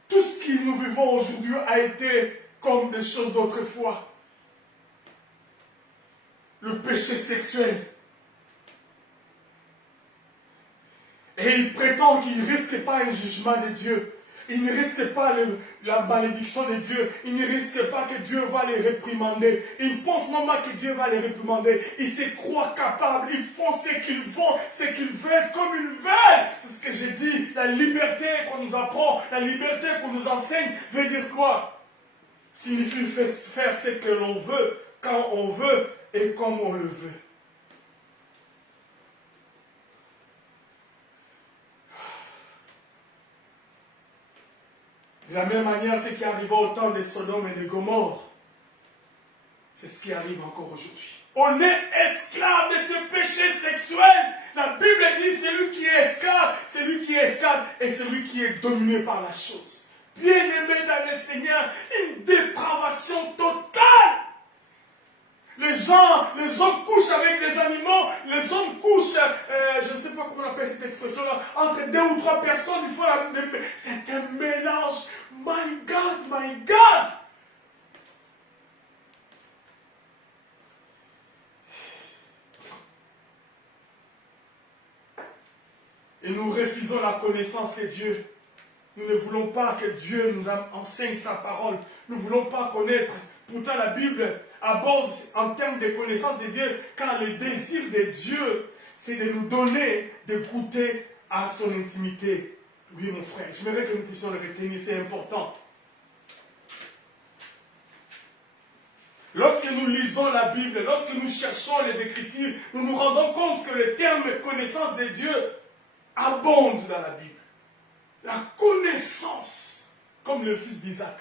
Tout ce que nous vivons aujourd'hui a été comme des choses d'autrefois. Le péché sexuel. Et il prétend qu'il ne risque pas un jugement de Dieu. Il ne risque pas la malédiction de Dieu. Il ne risque pas que Dieu va les réprimander. Il pense même que Dieu va les réprimander. Ils se croient capables. Ils font ce qu'ils font, ce qu'ils veulent, comme ils veulent. C'est ce que j'ai dit. La liberté qu'on nous apprend, la liberté qu'on nous enseigne, veut dire quoi? Signifie faire ce que l'on veut, quand on veut et comme on le veut. De la même manière, ce qui arriva au temps de Sodome et de Gomorrhe, c'est ce qui arrive encore aujourd'hui. On est esclave de ce péché sexuel. La Bible dit celui qui est esclave est celui qui est dominé par la chose. Bien-aimé dans le Seigneur, une dépravation totale. Les hommes couchent avec des animaux, les hommes couchent, je ne sais pas comment on appelle cette expression-là, entre 2 ou 3 personnes, il faut c'est un mélange. My God, my God! Et nous refusons la connaissance de Dieu. Nous ne voulons pas que Dieu nous enseigne sa parole. Nous ne voulons pas connaître. Pourtant, la Bible aborde en termes de connaissance de Dieu, car le désir de Dieu, c'est de nous donner, de goûter à son intimité. Oui, mon frère, j'aimerais que nous puissions le retenir, c'est important. Lorsque nous lisons la Bible, lorsque nous cherchons les Écritures, nous nous rendons compte que le terme connaissance de Dieu abonde dans la Bible. La connaissance, comme le fils d'Isaac,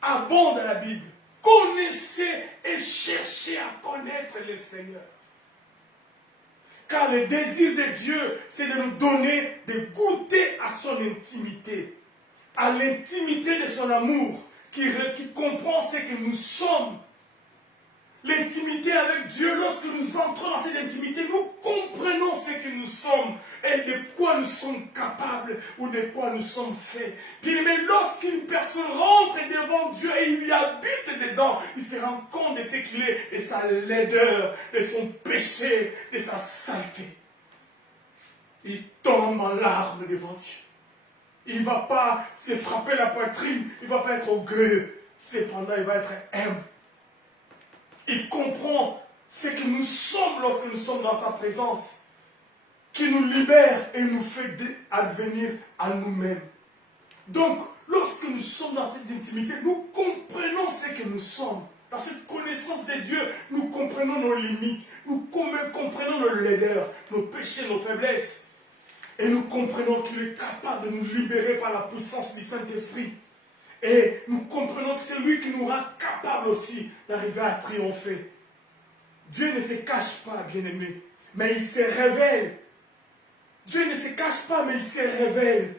abonde dans la Bible. Connaissez et cherchez à connaître le Seigneur. Car le désir de Dieu, c'est de nous donner, de goûter à son intimité, à l'intimité de son amour, qui comprend ce que nous sommes. L'intimité avec Dieu, lorsque nous entrons dans cette intimité, nous comprenons ce que nous sommes et de quoi nous sommes capables ou de quoi nous sommes faits. Bien aimé, lorsqu'une personne rentre devant Dieu et il y habite dedans, il se rend compte de ce qu'il est, de sa laideur, de son péché, de sa saleté. Il tombe en larmes devant Dieu. Il ne va pas se frapper la poitrine, il ne va pas être orgueilleux. Cependant, il va être humble. Il comprend ce que nous sommes lorsque nous sommes dans sa présence, qui nous libère et nous fait advenir à nous-mêmes. Donc, lorsque nous sommes dans cette intimité, nous comprenons ce que nous sommes. Dans cette connaissance de Dieu, nous comprenons nos limites, nous comprenons nos laideurs, nos péchés, nos faiblesses. Et nous comprenons qu'il est capable de nous libérer par la puissance du Saint-Esprit. Et nous comprenons que c'est lui qui nous rend capable aussi d'arriver à triompher. Dieu ne se cache pas, bien-aimé. mais il se révèle. Dieu ne se cache pas, mais il se révèle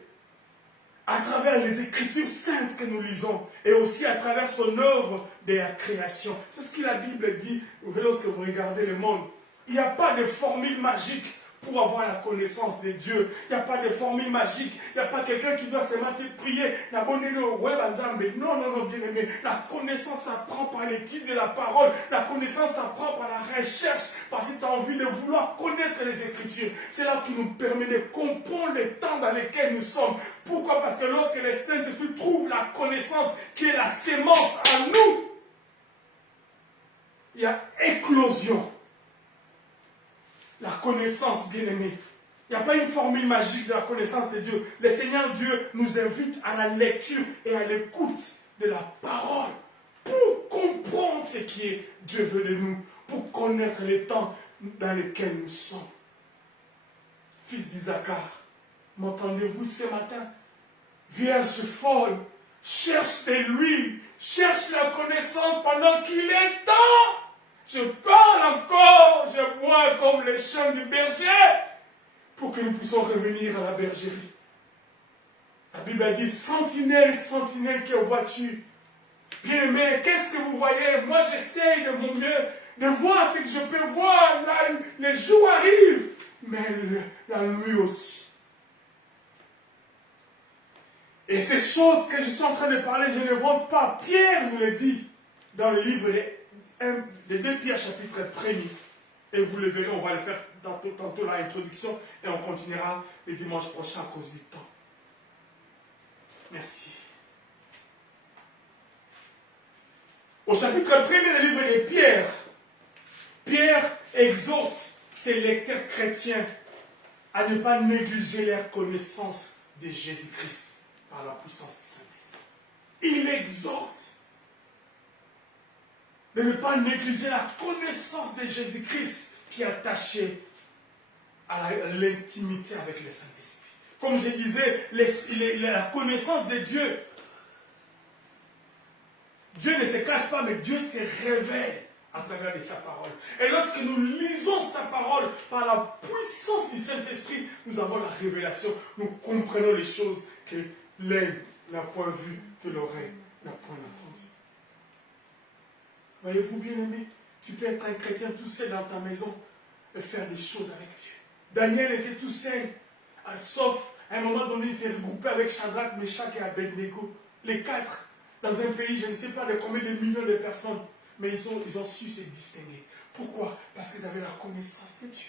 à travers les Écritures saintes que nous lisons et aussi à travers son œuvre de la création. C'est ce que la Bible dit lorsque vous regardez le monde. Il n'y a pas de formule magique pour avoir la connaissance de Dieu. Il n'y a pas de formule magique. Il n'y a pas quelqu'un qui doit se mettre et prier. Non, non, bien aimé. La connaissance s'apprend par l'étude de la parole. La connaissance s'apprend par la recherche. Parce que tu as envie de vouloir connaître les Écritures. C'est là qui nous permet de comprendre les temps dans lesquels nous sommes. Pourquoi? Parce que lorsque le Saint-Esprit trouve la connaissance qui est la sémence en nous, il y a éclosion. La connaissance, bien-aimée. Il n'y a pas une formule magique de la connaissance de Dieu. Le Seigneur Dieu nous invite à la lecture et à l'écoute de la parole pour comprendre ce qui est Dieu veut de nous, pour connaître les temps dans lesquels nous sommes. Fils d'Isaacar, m'entendez-vous ce matin? Vierge folle, cherche de l'huile, cherche la connaissance pendant qu'il est temps. Je parle encore, je bois comme les chants du berger, pour que nous puissions revenir à la bergerie. La Bible a dit, sentinelle, sentinelle, que vois-tu? Bien aimé, qu'est-ce que vous voyez? Moi j'essaye de mon mieux, de voir ce que je peux voir. Les jours arrivent, mais la nuit aussi. Et ces choses que je suis en train de parler, je ne vante pas. Pierre nous le dit dans le livre de 2 Pierre chapitre 1er. Et vous le verrez, on va le faire tantôt l'introduction et on continuera le dimanche prochain à cause du temps. Merci. Au chapitre 1er du livre de Pierre, Pierre exhorte ses lecteurs chrétiens à ne pas négliger leur connaissance de Jésus-Christ par la puissance du Saint-Esprit. Il exhorte de ne pas négliger la connaissance de Jésus-Christ qui est attachée à l'intimité avec le Saint-Esprit. Comme je disais, la connaissance de Dieu, Dieu ne se cache pas, mais Dieu se révèle à travers de sa parole. Et lorsque nous lisons sa parole par la puissance du Saint-Esprit, nous avons la révélation, nous comprenons les choses que l'œil n'a point vues, que l'oreille n'a point entendues. Voyez-vous, bien-aimé, tu peux être un chrétien tout seul dans ta maison et faire des choses avec Dieu. Daniel était tout seul, sauf à un moment donné, il s'est regroupé avec Shadrach, Meshach et Abednego, les 4, dans un pays, je ne sais pas de combien de millions de personnes, mais ils ont su se distinguer. Pourquoi? Parce qu'ils avaient la connaissance de Dieu.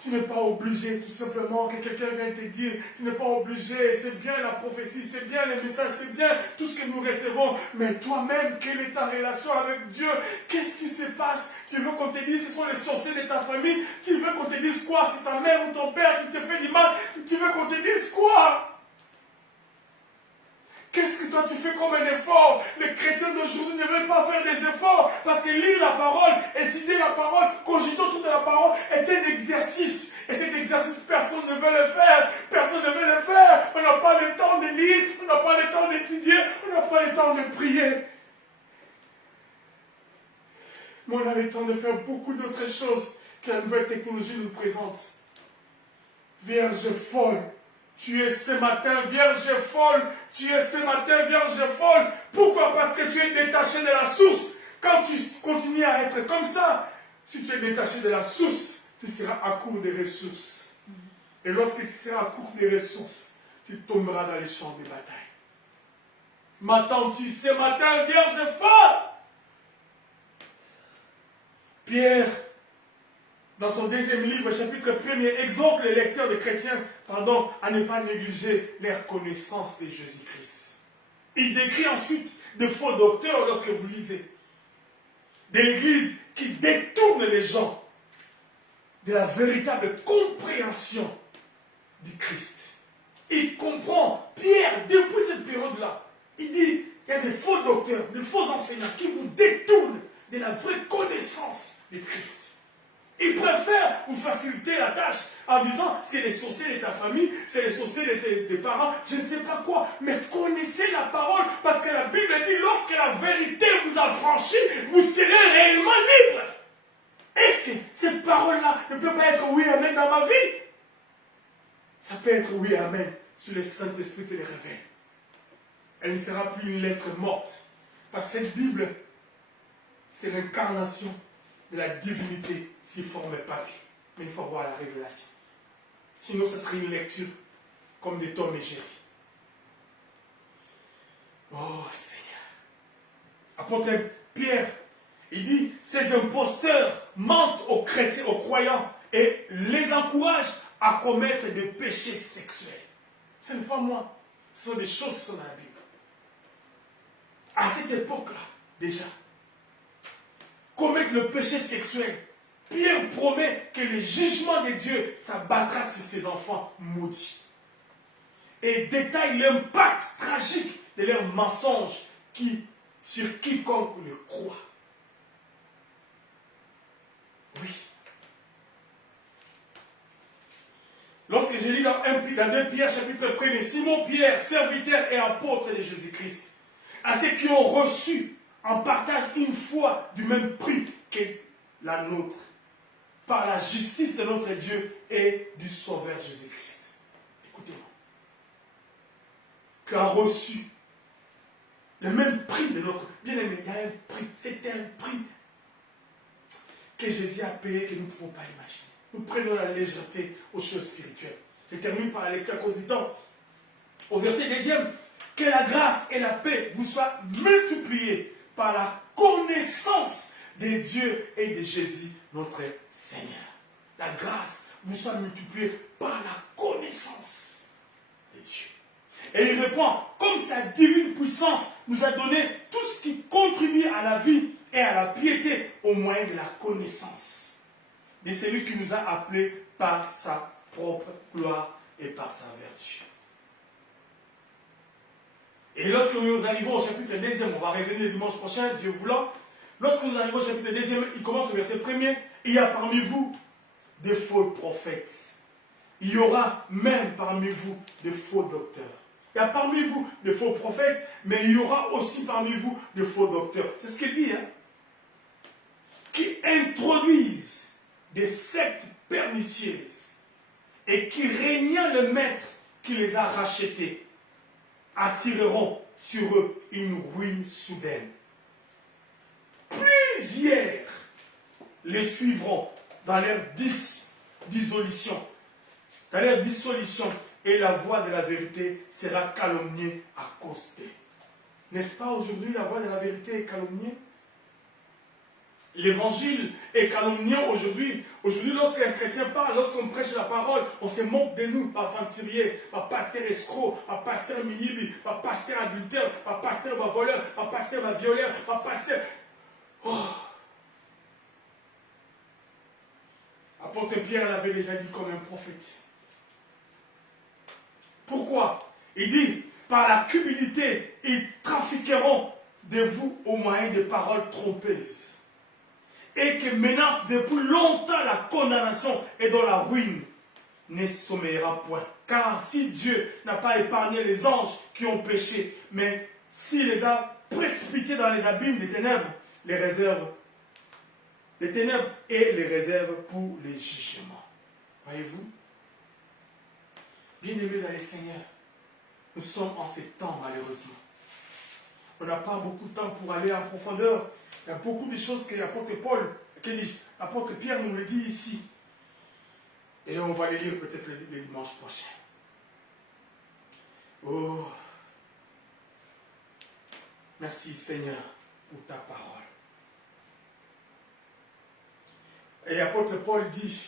Tu n'es pas obligé tout simplement que quelqu'un vienne te dire, tu n'es pas obligé, c'est bien la prophétie, c'est bien les messages, c'est bien tout ce que nous recevons, mais toi-même, quelle est ta relation avec Dieu? Qu'est-ce qui se passe? Tu veux qu'on te dise, ce sont les sorciers de ta famille? Tu veux qu'on te dise quoi? C'est ta mère ou ton père qui te fait du mal? Tu veux qu'on te dise quoi? Qu'est-ce que toi tu fais comme un effort? Les chrétiens d'aujourd'hui ne veulent pas faire des efforts parce que lire la parole, étudier la parole, cogiter autour de la parole est un exercice. Et cet exercice, personne ne veut le faire. Personne ne veut le faire. On n'a pas le temps de lire, on n'a pas le temps d'étudier, on n'a pas le temps de prier. Mais on a le temps de faire beaucoup d'autres choses que la nouvelle technologie nous présente. Vierge folle. Tu es ce matin vierge folle, tu es ce matin vierge folle. Pourquoi? Parce que tu es détaché de la source. Quand tu continues à être comme ça, si tu es détaché de la source, tu seras à court de ressources. Et lorsque tu seras à court de ressources, tu tomberas dans les champs de bataille. M'attends-tu ce matin vierge folle? Pierre, dans son deuxième livre, chapitre 1er, exhorte les lecteurs de chrétiens à ne pas négliger leur connaissance de Jésus-Christ. Il décrit ensuite de faux docteurs lorsque vous lisez. De l'Église qui détourne les gens de la véritable compréhension du Christ. Il comprend, Pierre, depuis cette période-là, il dit, il y a des faux docteurs, des faux enseignants qui vous détournent de la vraie connaissance du Christ. Il préfère vous faciliter la tâche en disant c'est les sorciers de ta famille, c'est les sorciers de tes parents, je ne sais pas quoi. Mais connaissez la parole parce que la Bible dit lorsque la vérité vous a franchi, vous serez réellement libre. ne peut pas être oui, amen dans ma vie. Ça peut être oui, amen, si le Saint-Esprit te le révèle. Elle ne sera plus une lettre morte. Parce que cette Bible, c'est l'incarnation de la divinité s'il forme papier. Mais il faut avoir la révélation. Sinon, ce serait une lecture comme des Tom et Jerry. Oh Seigneur. Apôtre Pierre, il dit, ces imposteurs mentent aux chrétiens, aux croyants et les encouragent à commettre des péchés sexuels. Ce n'est pas moi. Ce sont des choses qui sont dans la Bible. À cette époque-là, déjà, commettre le péché sexuel, Pierre promet que le jugement de Dieu s'abattra sur ses enfants maudits. Et détaille l'impact tragique de leurs mensonges sur quiconque le croit. Oui. Lorsque je lis dans 2 Pierre chapitre 1, Simon Pierre, serviteur et apôtre de Jésus-Christ, à ceux qui ont reçu en partage une foi du même prix que la nôtre, par la justice de notre Dieu et du Sauveur Jésus-Christ. Écoutez-moi. Qui a reçu le même prix de notre... Bien aimé, il y a un prix. C'est un prix que Jésus a payé que nous ne pouvons pas imaginer. Nous prenons la légèreté aux choses spirituelles. Je termine par la lecture à cause du temps. Au verset 2e, que la grâce et la paix vous soient multipliées par la connaissance de Dieu et de Jésus, notre Seigneur. La grâce vous soit multipliée par la connaissance de Dieu. Et il répond, comme sa divine puissance nous a donné tout ce qui contribue à la vie et à la piété au moyen de la connaissance de celui qui nous a appelés par sa propre gloire et par sa vertu. Et lorsque nous arrivons au chapitre 2, on va revenir le dimanche prochain, Dieu voulant. Lorsque nous arrivons au chapitre 2, il commence au verset 1er. Il y a parmi vous des faux prophètes. Il y aura même parmi vous des faux docteurs. Il y a parmi vous des faux prophètes, mais il y aura aussi parmi vous des faux docteurs. C'est ce qu'il dit, hein? Qui introduisent des sectes pernicieuses et qui, régnant le maître qui les a rachetés, attireront sur eux une ruine soudaine. Plusieurs les suivront dans leur dissolution. Dans leur dissolution, et la voie de la vérité sera calomniée à cause d'eux. N'est-ce pas aujourd'hui la voie de la vérité est calomniée? L'évangile est calomnié aujourd'hui. Aujourd'hui, lorsqu'un chrétien parle, lorsqu'on prêche la parole, on se moque de nous, aventuriers, pasteur escroc, pasteur miyibi, pasteur adultère, pasteur voleur, pasteur violeur, pasteur... Oh. Apôtre Pierre l'avait déjà dit comme un prophète. Pourquoi? Il dit, par la cupidité, ils trafiqueront de vous au moyen de paroles trompeuses. Et que menace depuis longtemps la condamnation et dont la ruine ne sommeillera point. Car si Dieu n'a pas épargné les anges qui ont péché, mais s'il les a précipités dans les abîmes des ténèbres, les réserve, les ténèbres et les réserve pour les jugements. Voyez-vous? Bien-aimés dans les Seigneurs, nous sommes en ces temps malheureusement. On n'a pas beaucoup de temps pour aller en profondeur. Il y a beaucoup de choses que l'apôtre Pierre nous le dit ici. Et on va les lire peut-être le dimanche prochain. Oh, merci Seigneur pour ta parole. Et l'apôtre Paul dit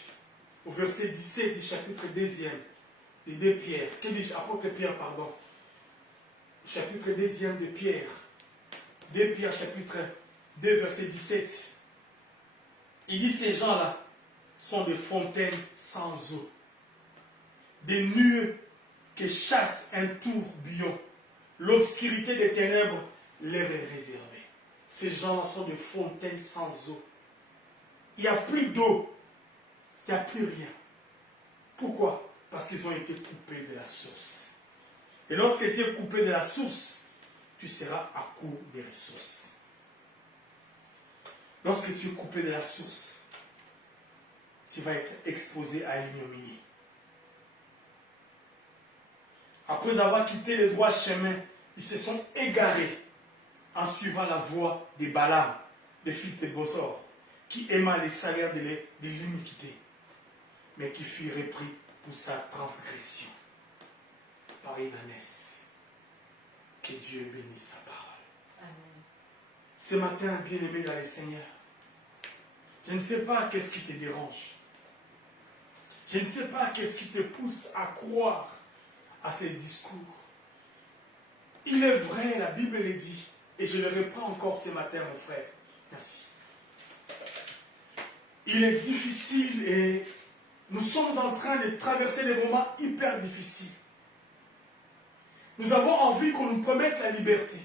au verset 17 du chapitre 2e de 2 Pierre. Que dit apôtre Pierre, pardon? Chapitre 2e de Pierre. 2 Pierre chapitre 2 verset 17. Il dit ces gens-là sont des fontaines sans eau. Des nuées que chasse un tourbillon. L'obscurité des ténèbres leur est réservée. Ces gens-là sont des fontaines sans eau. Il n'y a plus d'eau. Il n'y a plus rien. Pourquoi? Parce qu'ils ont été coupés de la source. Et lorsque tu es coupé de la source, tu seras à court des ressources. Lorsque tu es coupé de la source, tu vas être exposé à l'ignominie. Après avoir quitté le droit chemin, ils se sont égarés en suivant la voie des Balaam, des fils de Bossor, qui aima les salaires de l'iniquité, mais qui fut repris pour sa transgression. Par une ânesse. Que Dieu bénisse sa parole. Amen. Ce matin, bien-aimé dans le Seigneur, je ne sais pas qu'est-ce qui te dérange. Je ne sais pas qu'est-ce qui te pousse à croire à ces discours. Il est vrai, la Bible le dit, et je le reprends encore ce matin, mon frère. Merci. Il est difficile et nous sommes en train de traverser des moments hyper difficiles. Nous avons envie qu'on nous promette la liberté.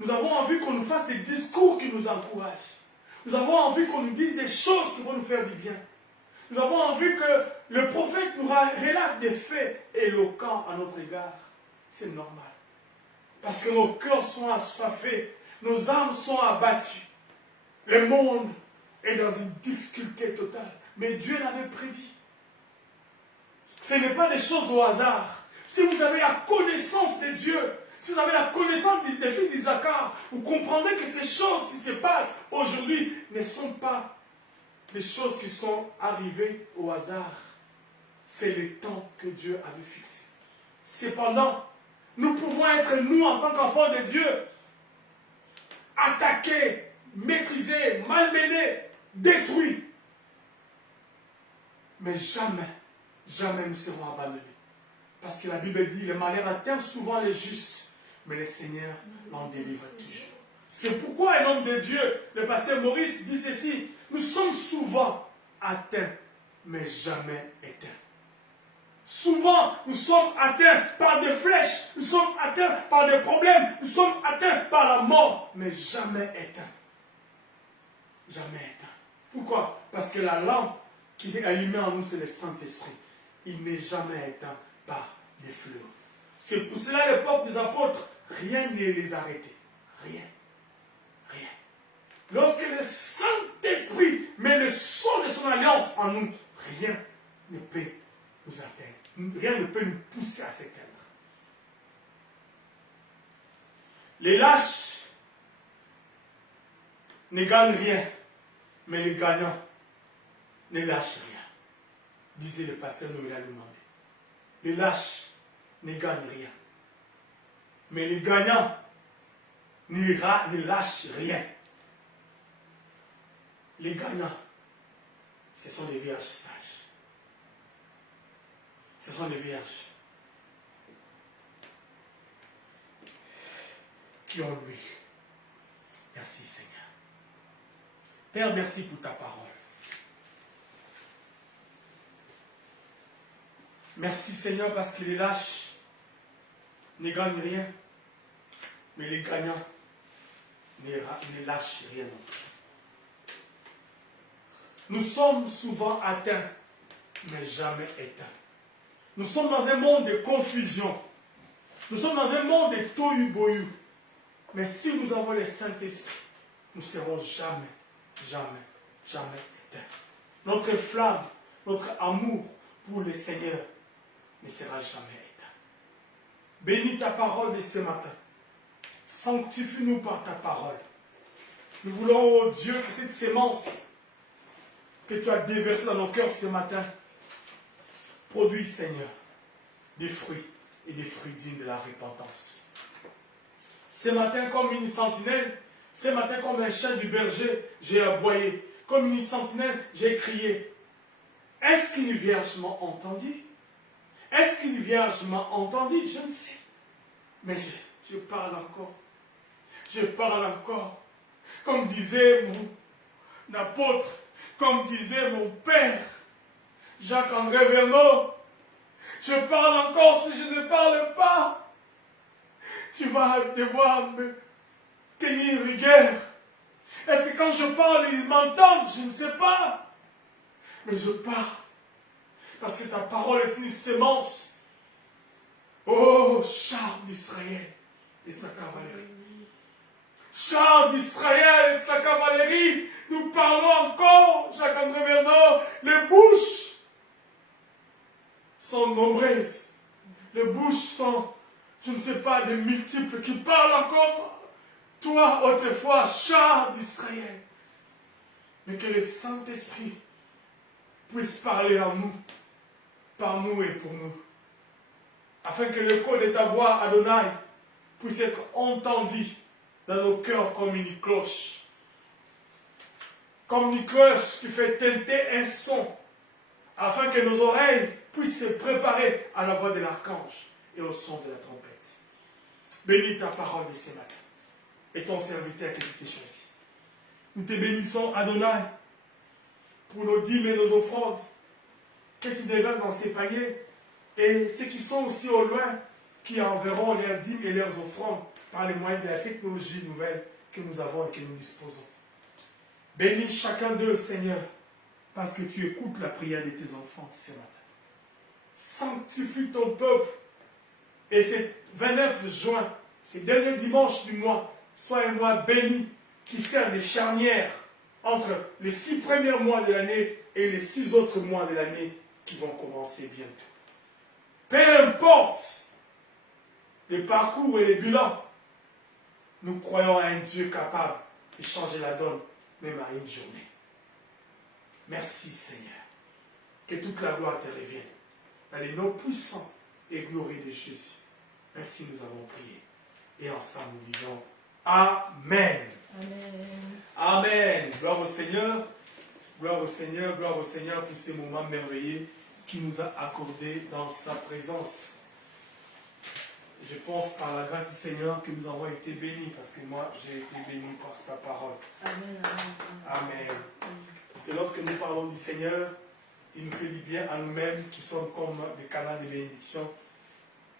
Nous avons envie qu'on nous fasse des discours qui nous encouragent. Nous avons envie qu'on nous dise des choses qui vont nous faire du bien. Nous avons envie que le prophète nous relate des faits éloquents à notre égard. C'est normal. Parce que nos cœurs sont assoiffés, nos âmes sont abattues. Le monde est dans une difficulté totale. Mais Dieu l'avait prédit. Ce n'est pas des choses au hasard. Si vous avez la connaissance de Dieu, si vous avez la connaissance des fils d'Isaacar, vous comprendrez que ces choses qui se passent aujourd'hui ne sont pas des choses qui sont arrivées au hasard. C'est le temps que Dieu avait fixé. Cependant, nous pouvons être, nous, en tant qu'enfants de Dieu, attaqués, maîtrisés, malmenés, détruits. Mais jamais, jamais nous serons abandonnés. Parce que la Bible dit, le malheur atteint souvent les justes, mais le Seigneur l'en délivre toujours. C'est pourquoi un homme de Dieu, le pasteur Maurice, dit ceci, nous sommes souvent atteints, mais jamais éteints. Souvent, nous sommes atteints par des flèches, nous sommes atteints par des problèmes, nous sommes atteints par la mort, mais jamais éteints. Jamais éteints. Pourquoi? Parce que la lampe qui est allumée en nous, c'est le Saint-Esprit. Il n'est jamais éteint par des fleurs. C'est pour cela, à l'époque des apôtres, rien ne les arrêtait. Rien. Rien. Lorsque le Saint-Esprit met le son de son alliance en nous, rien ne peut nous atteindre. Rien ne peut nous pousser à s'éteindre. Les lâches ne gagnent rien, mais les gagnants ne lâchent rien, disait le pasteur Noël Lumandé. Les lâches ne gagnent rien, mais les gagnants ne lâchent rien. Les gagnants, ce sont des vierges sages. Ce sont des vierges qui ont lui. Merci Seigneur. Père, merci pour ta parole. Merci Seigneur parce que les lâches ne gagnent rien, mais les gagnants ne lâchent rien non plus. Nous sommes souvent atteints, mais jamais éteints. Nous sommes dans un monde de confusion. Nous sommes dans un monde de tohu-bohu. Mais si nous avons le Saint-Esprit, nous ne serons jamais, jamais, jamais éteints. Notre flamme, notre amour pour le Seigneur ne sera jamais éteint. Bénis ta parole de ce matin. Sanctifie-nous par ta parole. Nous voulons, oh Dieu, que cette sémence que tu as déversée dans nos cœurs ce matin produit, Seigneur, des fruits et des fruits dignes de la repentance. Ce matin, comme une sentinelle, ce matin, comme un chien du berger, j'ai aboyé. Comme une sentinelle, j'ai crié. Est-ce qu'une vierge m'a entendu? Est-ce qu'une vierge m'a entendu? Je ne sais. Mais je parle encore. Je parle encore. Comme disait mon apôtre, comme disait mon père, Jacques-André Verneau, je parle encore si je ne parle pas. Tu vas devoir me tenir rigueur. Est-ce que quand je parle, ils m'entendent? Je ne sais pas. Mais je parle. Parce que ta parole est une sémence. Oh, char d'Israël et sa cavalerie. Char d'Israël et sa cavalerie. Nous parlons encore, Jacques-André Verneau, le bout bouches sont, je ne sais pas, des multiples qui parlent encore, toi, autrefois, char d'Israël. Mais que le Saint-Esprit puisse parler en nous, par nous et pour nous. Afin que l'écho de ta voix, Adonai, puisse être entendu dans nos cœurs comme une cloche. Comme une cloche qui fait tinter un son, afin que nos oreilles puissent se préparer à la voix de l'archange et au son de la trompette. Bénis ta parole de ce matin et ton serviteur que tu t'es choisi. Nous te bénissons, Adonai, pour nos dîmes et nos offrandes que tu déverses dans ces paniers, et ceux qui sont aussi au loin, qui enverront leurs dîmes et leurs offrandes par les moyens de la technologie nouvelle que nous avons et que nous disposons. Bénis chacun d'eux, Seigneur, parce que tu écoutes la prière de tes enfants ce matin. Sanctifie ton peuple, et ce 29 juin, ce dernier dimanche du mois, soit un mois béni qui sert de charnière entre les 6 premiers mois de l'année et les 6 autres mois de l'année qui vont commencer bientôt. Peu importe les parcours et les bilans, nous croyons à un Dieu capable de changer la donne, même à une journée. Merci Seigneur. Que toute la gloire te revienne. Dans les noms puissants et glorieux de Jésus. Ainsi nous avons prié. Et ensemble nous disons Amen. Amen. Amen. Gloire au Seigneur. Gloire au Seigneur. Gloire au Seigneur pour ces moments merveilleux qu'il nous a accordés dans sa présence. Je pense par la grâce du Seigneur que nous avons été bénis, parce que moi j'ai été béni par sa parole. Amen. Amen. Parce que lorsque nous parlons du Seigneur, il nous fait du bien à nous-mêmes qui sommes comme des canaux de bénédiction,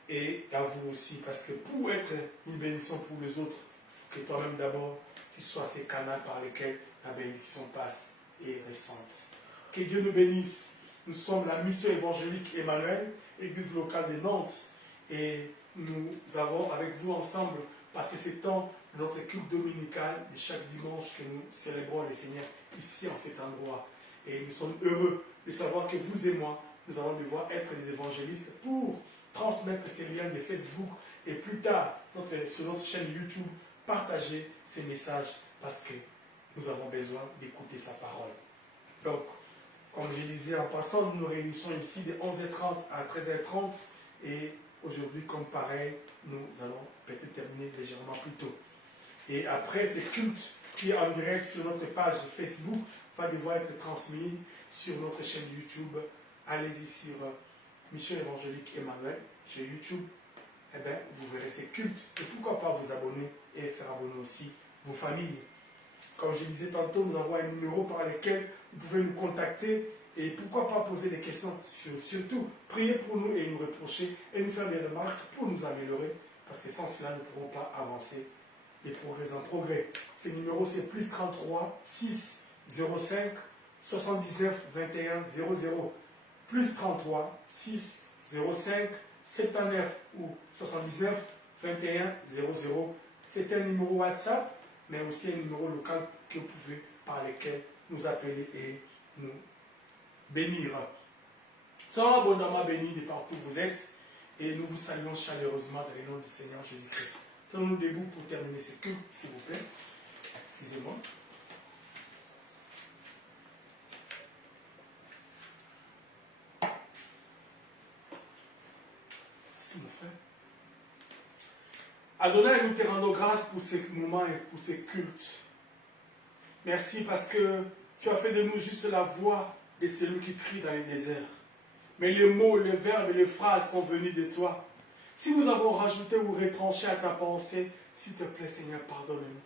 et à vous aussi, parce que pour être une bénédiction pour les autres, il faut que toi-même d'abord tu sois ces canaux par lesquels la bénédiction passe et ressente. Que Dieu nous bénisse. Nous sommes la mission évangélique Emmanuel, église locale de Nantes, et nous avons avec vous ensemble passé ce temps de notre culte dominical de chaque dimanche que nous célébrons le Seigneur ici en cet endroit. Et nous sommes heureux de savoir que vous et moi, nous allons devoir être des évangélistes pour transmettre ces liens de Facebook et plus tard sur notre chaîne YouTube, partager ces messages parce que nous avons besoin d'écouter sa parole. Donc, comme je disais en passant, nous nous réunissons ici de 11h30 à 13h30 et aujourd'hui, comme pareil, nous allons peut-être terminer légèrement plus tôt. Et après, ce culte qui est en direct sur notre page Facebook va devoir être transmis sur notre chaîne YouTube. Allez-y sur Mission Évangélique Emmanuel, sur YouTube. Eh bien, vous verrez ces cultes. Et pourquoi pas vous abonner et faire abonner aussi vos familles. Comme je disais tantôt, nous avons un numéro par lequel vous pouvez nous contacter. Et pourquoi pas poser des questions, surtout prier pour nous et nous reprocher et nous faire des remarques pour nous améliorer, parce que sans cela, nous ne pourrons pas avancer des progrès en progrès. Ce numéro, c'est plus 33 6 05 79 21 00. Plus 33 6 05 79 ou 79 21 00. C'est un numéro WhatsApp, mais aussi un numéro local que vous pouvez, par lequel nous appeler et nous bénir. Soyez abondamment bénis de partout où vous êtes et nous vous saluons chaleureusement dans le nom du Seigneur Jésus-Christ. Tenons-nous debout pour terminer ce culte, s'il vous plaît. Excusez-moi. Merci mon frère. Adonai, nous te rendons grâce pour ces moments et pour ces cultes. Merci parce que tu as fait de nous juste la voix de celui qui crie dans les déserts. Mais les mots, les verbes et les phrases sont venus de toi. Si nous avons rajouté ou retranché à ta pensée, s'il te plaît Seigneur, pardonne-nous.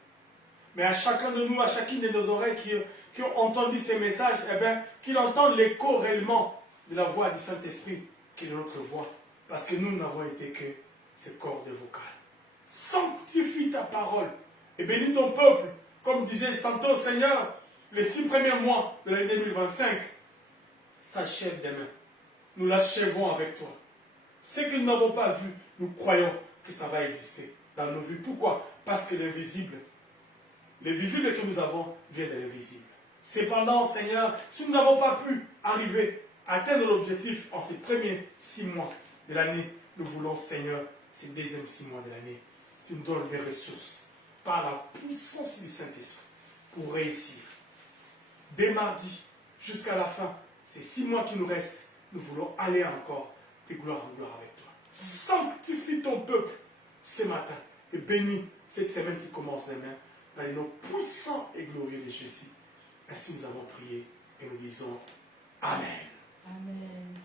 Mais à chacun de nous, à chacune de nos oreilles qui ont entendu ces messages, eh bien, qu'ils entendent l'écho réellement de la voix du Saint-Esprit, qui est notre voix. Parce que nous n'avons été que ces cordes vocales. Sanctifie ta parole et bénis ton peuple. Comme disait tantôt, Seigneur, les 6 premiers mois de l'année 2025 s'achèvent demain. Nous l'achèvons avec toi. Ce que nous n'avons pas vu, nous croyons que ça va exister dans nos vies. Pourquoi? Parce que le visible que nous avons vient de l'invisible. Cependant, Seigneur, si nous n'avons pas pu arriver à atteindre l'objectif en ces premiers 6 mois de l'année Nous voulons, Seigneur, ces deuxièmes 6 mois de l'année, tu nous donnes des ressources par la puissance du Saint-Esprit pour réussir. Dès mardi jusqu'à la fin, ces 6 mois qui nous restent, nous voulons aller encore de gloire en gloire avec toi. Sanctifie ton peuple ce matin et bénis cette semaine qui commence demain dans les noms puissants et glorieux de Jésus. Ainsi nous avons prié et nous disons Amen. Amen.